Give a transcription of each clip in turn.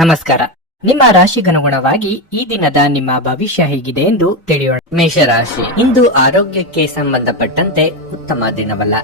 ನಮಸ್ಕಾರ. ನಿಮ್ಮ ರಾಶಿಗನುಗುಣವಾಗಿ ಈ ದಿನದ ನಿಮ್ಮ ಭವಿಷ್ಯ ಹೇಗಿದೆ ಎಂದು ತಿಳಿಯೋಣ. ಮೇಷರಾಶಿ, ಇಂದು ಆರೋಗ್ಯಕ್ಕೆ ಸಂಬಂಧಪಟ್ಟಂತೆ ಉತ್ತಮ ದಿನವಲ್ಲ.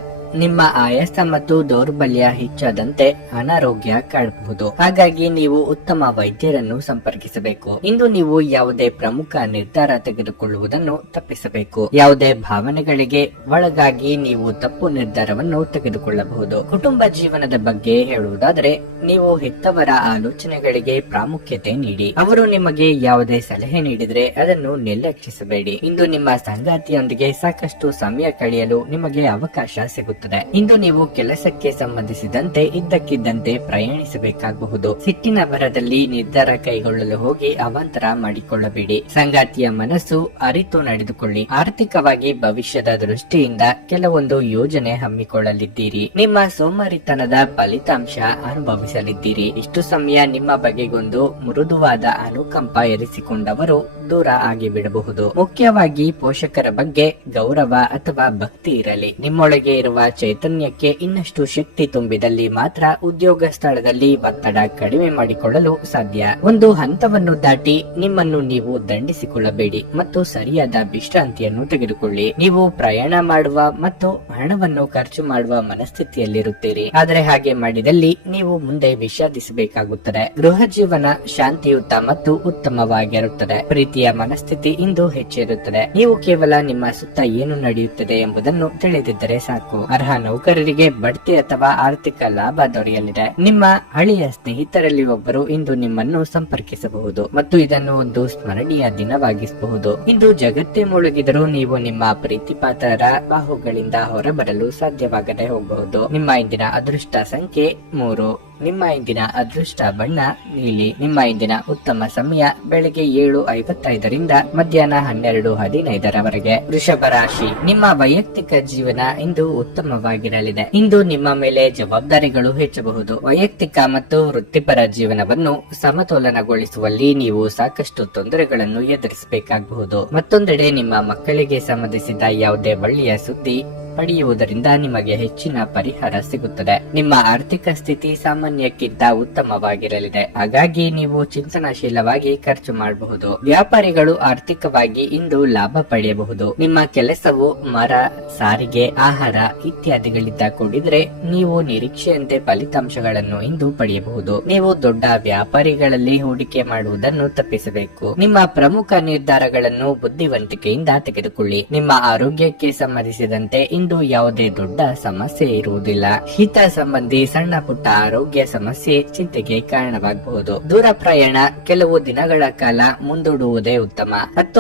ನಿಮ್ಮ ಆಯಾಸ ಮತ್ತು ದೌರ್ಬಲ್ಯ ಹೆಚ್ಚಾದಂತೆ ಅನಾರೋಗ್ಯ ಕಾಡಬಹುದು. ಹಾಗಾಗಿ ನೀವು ಉತ್ತಮ ವೈದ್ಯರನ್ನು ಸಂಪರ್ಕಿಸಬೇಕು. ಇಂದು ನೀವು ಯಾವುದೇ ಪ್ರಮುಖ ನಿರ್ಧಾರ ತೆಗೆದುಕೊಳ್ಳುವುದನ್ನು ತಪ್ಪಿಸಬೇಕು. ಯಾವುದೇ ಭಾವನೆಗಳಿಗೆ ಒಳಗಾಗಿ ನೀವು ತಪ್ಪು ನಿರ್ಧಾರವನ್ನು ತೆಗೆದುಕೊಳ್ಳಬಹುದು. ಕುಟುಂಬ ಜೀವನದ ಬಗ್ಗೆ ಹೇಳುವುದಾದರೆ, ನೀವು ಹೆತ್ತವರ ಆಲೋಚನೆಗಳಿಗೆ ಪ್ರಾಮುಖ್ಯತೆ ನೀಡಿ. ಅವರು ನಿಮಗೆ ಯಾವುದೇ ಸಲಹೆ ನೀಡಿದರೆ ಅದನ್ನು ನಿರ್ಲಕ್ಷಿಸಬೇಡಿ. ಇಂದು ನಿಮ್ಮ ಸಂಗಾತಿಯೊಂದಿಗೆ ಸಾಕಷ್ಟು ಸಮಯ ಕಳೆಯಲು ನಿಮಗೆ ಅವಕಾಶ ಸಿಗುತ್ತದೆ. ಇಂದು ನೀವು ಕೆಲಸಕ್ಕೆ ಸಂಬಂಧಿಸಿದಂತೆ ಇದ್ದಕ್ಕಿದ್ದಂತೆ ಪ್ರಯಾಣಿಸಬೇಕಾಗಬಹುದು. ಸಿಟ್ಟಿನ ಭರದಲ್ಲಿ ನಿರ್ಧಾರ ಕೈಗೊಳ್ಳಲು ಹೋಗಿ ಅವಾಂತರ ಮಾಡಿಕೊಳ್ಳಬೇಡಿ. ಸಂಗಾತಿಯ ಮನಸ್ಸು ಅರಿತು ನಡೆದುಕೊಳ್ಳಿ. ಆರ್ಥಿಕವಾಗಿ ಭವಿಷ್ಯದ ದೃಷ್ಟಿಯಿಂದ ಕೆಲವೊಂದು ಯೋಜನೆ ಹಮ್ಮಿಕೊಳ್ಳಲಿದ್ದೀರಿ. ನಿಮ್ಮ ಸೋಮಾರಿತನದ ಫಲಿತಾಂಶ ಅನುಭವಿಸಲಿದ್ದೀರಿ. ಇಷ್ಟು ಸಮಯ ನಿಮ್ಮ ಬಗೆಗೊಂದು ಮೃದುವಾದ ಅನುಕಂಪ ಇರಿಸಿಕೊಂಡವರು ದೂರ ಆಗಿಬಿಡಬಹುದು. ಮುಖ್ಯವಾಗಿ ಪೋಷಕರ ಬಗ್ಗೆ ಗೌರವ ಅಥವಾ ಭಕ್ತಿ ಇರಲಿ. ನಿಮ್ಮೊಳಗೆ ಇರುವ ಚೈತನ್ಯಕ್ಕೆ ಇನ್ನಷ್ಟು ಶಕ್ತಿ ತುಂಬಿದಲ್ಲಿ ಮಾತ್ರ ಉದ್ಯೋಗ ಸ್ಥಳದಲ್ಲಿ ಒತ್ತಡ ಕಡಿಮೆ ಮಾಡಿಕೊಳ್ಳಲು ಸಾಧ್ಯ. ಒಂದು ಹಂತವನ್ನು ದಾಟಿ ನಿಮ್ಮನ್ನು ನೀವು ದಂಡಿಸಿಕೊಳ್ಳಬೇಡಿ ಮತ್ತು ಸರಿಯಾದ ವಿಶ್ರಾಂತಿಯನ್ನು ತೆಗೆದುಕೊಳ್ಳಿ. ನೀವು ಪ್ರಯಾಣ ಮಾಡುವ ಮತ್ತು ಹಣವನ್ನು ಖರ್ಚು ಮಾಡುವ ಮನಸ್ಥಿತಿಯಲ್ಲಿರುತ್ತೀರಿ. ಆದರೆ ಹಾಗೆ ಮಾಡಿದಲ್ಲಿ ನೀವು ಮುಂದೆ ವಿಷಾದಿಸಬೇಕಾಗುತ್ತದೆ. ಗೃಹ ಜೀವನ ಶಾಂತಿಯುತ ಮತ್ತು ಉತ್ತಮವಾಗಿರುತ್ತದೆ. ಪ್ರೀತಿಯ ಮನಸ್ಥಿತಿ ಇಂದು ಹೆಚ್ಚಿರುತ್ತದೆ. ನೀವು ಕೇವಲ ನಿಮ್ಮ ಸುತ್ತ ಏನು ನಡೆಯುತ್ತದೆ ಎಂಬುದನ್ನು ತಿಳಿದಿದ್ದರೆ ಸಾಕು. ಅರ್ಹ ನೌಕರರಿಗೆ ಬಡ್ತಿ ಅಥವಾ ಆರ್ಥಿಕ ಲಾಭ ದೊರೆಯಲಿದೆ. ನಿಮ್ಮ ಹಳೆಯ ಸ್ನೇಹಿತರಲ್ಲಿ ಒಬ್ಬರು ಇಂದು ನಿಮ್ಮನ್ನು ಸಂಪರ್ಕಿಸಬಹುದು ಮತ್ತು ಇದನ್ನು ಒಂದು ಸ್ಮರಣೀಯ ದಿನವಾಗಿಸಬಹುದು. ಇಂದು ಜಗತ್ತೇ ಮುಳುಗಿದರೂ ನೀವು ನಿಮ್ಮ ಪ್ರೀತಿಪಾತ್ರರ ಬಾಹುಗಳಿಂದ ಹೊರಬರಲು ಸಾಧ್ಯವಾಗದೆ ಹೋಗಬಹುದು. ನಿಮ್ಮ ಇಂದಿನ ಅದೃಷ್ಟ ಸಂಖ್ಯೆ 3. ನಿಮ್ಮ ಇಂದಿನ ಅದೃಷ್ಟ ಬಣ್ಣ ನೀಲಿ. ನಿಮ್ಮ ಇಂದಿನ ಉತ್ತಮ ಸಮಯ ಬೆಳಗ್ಗೆ 7:55ರಿಂದ ಮಧ್ಯಾಹ್ನ 12:15ರವರೆಗೆ. ವೃಷಭ ರಾಶಿ, ನಿಮ್ಮ ವೈಯಕ್ತಿಕ ಜೀವನ ಇಂದು ಉತ್ತಮವಾಗಿರಲಿದೆ. ಇಂದು ನಿಮ್ಮ ಮೇಲೆ ಜವಾಬ್ದಾರಿಗಳು ಹೆಚ್ಚಬಹುದು. ವೈಯಕ್ತಿಕ ಮತ್ತು ವೃತ್ತಿಪರ ಜೀವನವನ್ನು ಸಮತೋಲನಗೊಳಿಸುವಲ್ಲಿ ನೀವು ಸಾಕಷ್ಟು ತೊಂದರೆಗಳನ್ನು ಎದುರಿಸಬೇಕಾಗಬಹುದು. ಮತ್ತೊಂದೆಡೆ ನಿಮ್ಮ ಮಕ್ಕಳಿಗೆ ಸಂಬಂಧಿಸಿದ ಯಾವುದೇ ಒಳ್ಳೆಯ ಸುದ್ದಿ ಪಡೆಯುವುದರಿಂದ ನಿಮಗೆ ಹೆಚ್ಚಿನ ಪರಿಹಾರ ಸಿಗುತ್ತದೆ. ನಿಮ್ಮ ಆರ್ಥಿಕ ಸ್ಥಿತಿ ಸಾಮಾನ್ಯಕ್ಕಿಂತ ಉತ್ತಮವಾಗಿರಲಿದೆ. ಹಾಗಾಗಿ ನೀವು ಚಿಂತನಶೀಲವಾಗಿ ಖರ್ಚು ಮಾಡಬಹುದು. ವ್ಯಾಪಾರಿಗಳು ಆರ್ಥಿಕವಾಗಿ ಇಂದು ಲಾಭ ಪಡೆಯಬಹುದು. ನಿಮ್ಮ ಕೆಲಸವು ಮರ, ಸಾರಿಗೆ, ಆಹಾರ ಇತ್ಯಾದಿಗಳಿಂದ ಕೂಡಿದ್ರೆ ನೀವು ನಿರೀಕ್ಷೆಯಂತೆ ಫಲಿತಾಂಶಗಳನ್ನು ಇಂದು ಪಡೆಯಬಹುದು. ನೀವು ದೊಡ್ಡ ವ್ಯಾಪಾರಿಗಳಲ್ಲಿ ಹೂಡಿಕೆ ಮಾಡುವುದನ್ನು ತಪ್ಪಿಸಬೇಕು. ನಿಮ್ಮ ಪ್ರಮುಖ ನಿರ್ಧಾರಗಳನ್ನು ಬುದ್ಧಿವಂತಿಕೆಯಿಂದ ತೆಗೆದುಕೊಳ್ಳಿ. ನಿಮ್ಮ ಆರೋಗ್ಯಕ್ಕೆ ಸಂಬಂಧಿಸಿದಂತೆ ಇಂದು ಯಾವುದೇ ದೊಡ್ಡ ಸಮಸ್ಯೆ ಇರುವುದಿಲ್ಲ. ಶೀತ ಸಂಬಂಧಿ ಸಣ್ಣ ಪುಟ್ಟ ಆರೋಗ್ಯ ಸಮಸ್ಯೆ ಚಿಂತೆಗೆ ಕಾರಣವಾಗಬಹುದು. ದೂರ ಪ್ರಯಾಣ ಕೆಲವು ದಿನಗಳ ಕಾಲ ಮುಂದೂಡುವುದೇ ಉತ್ತಮ.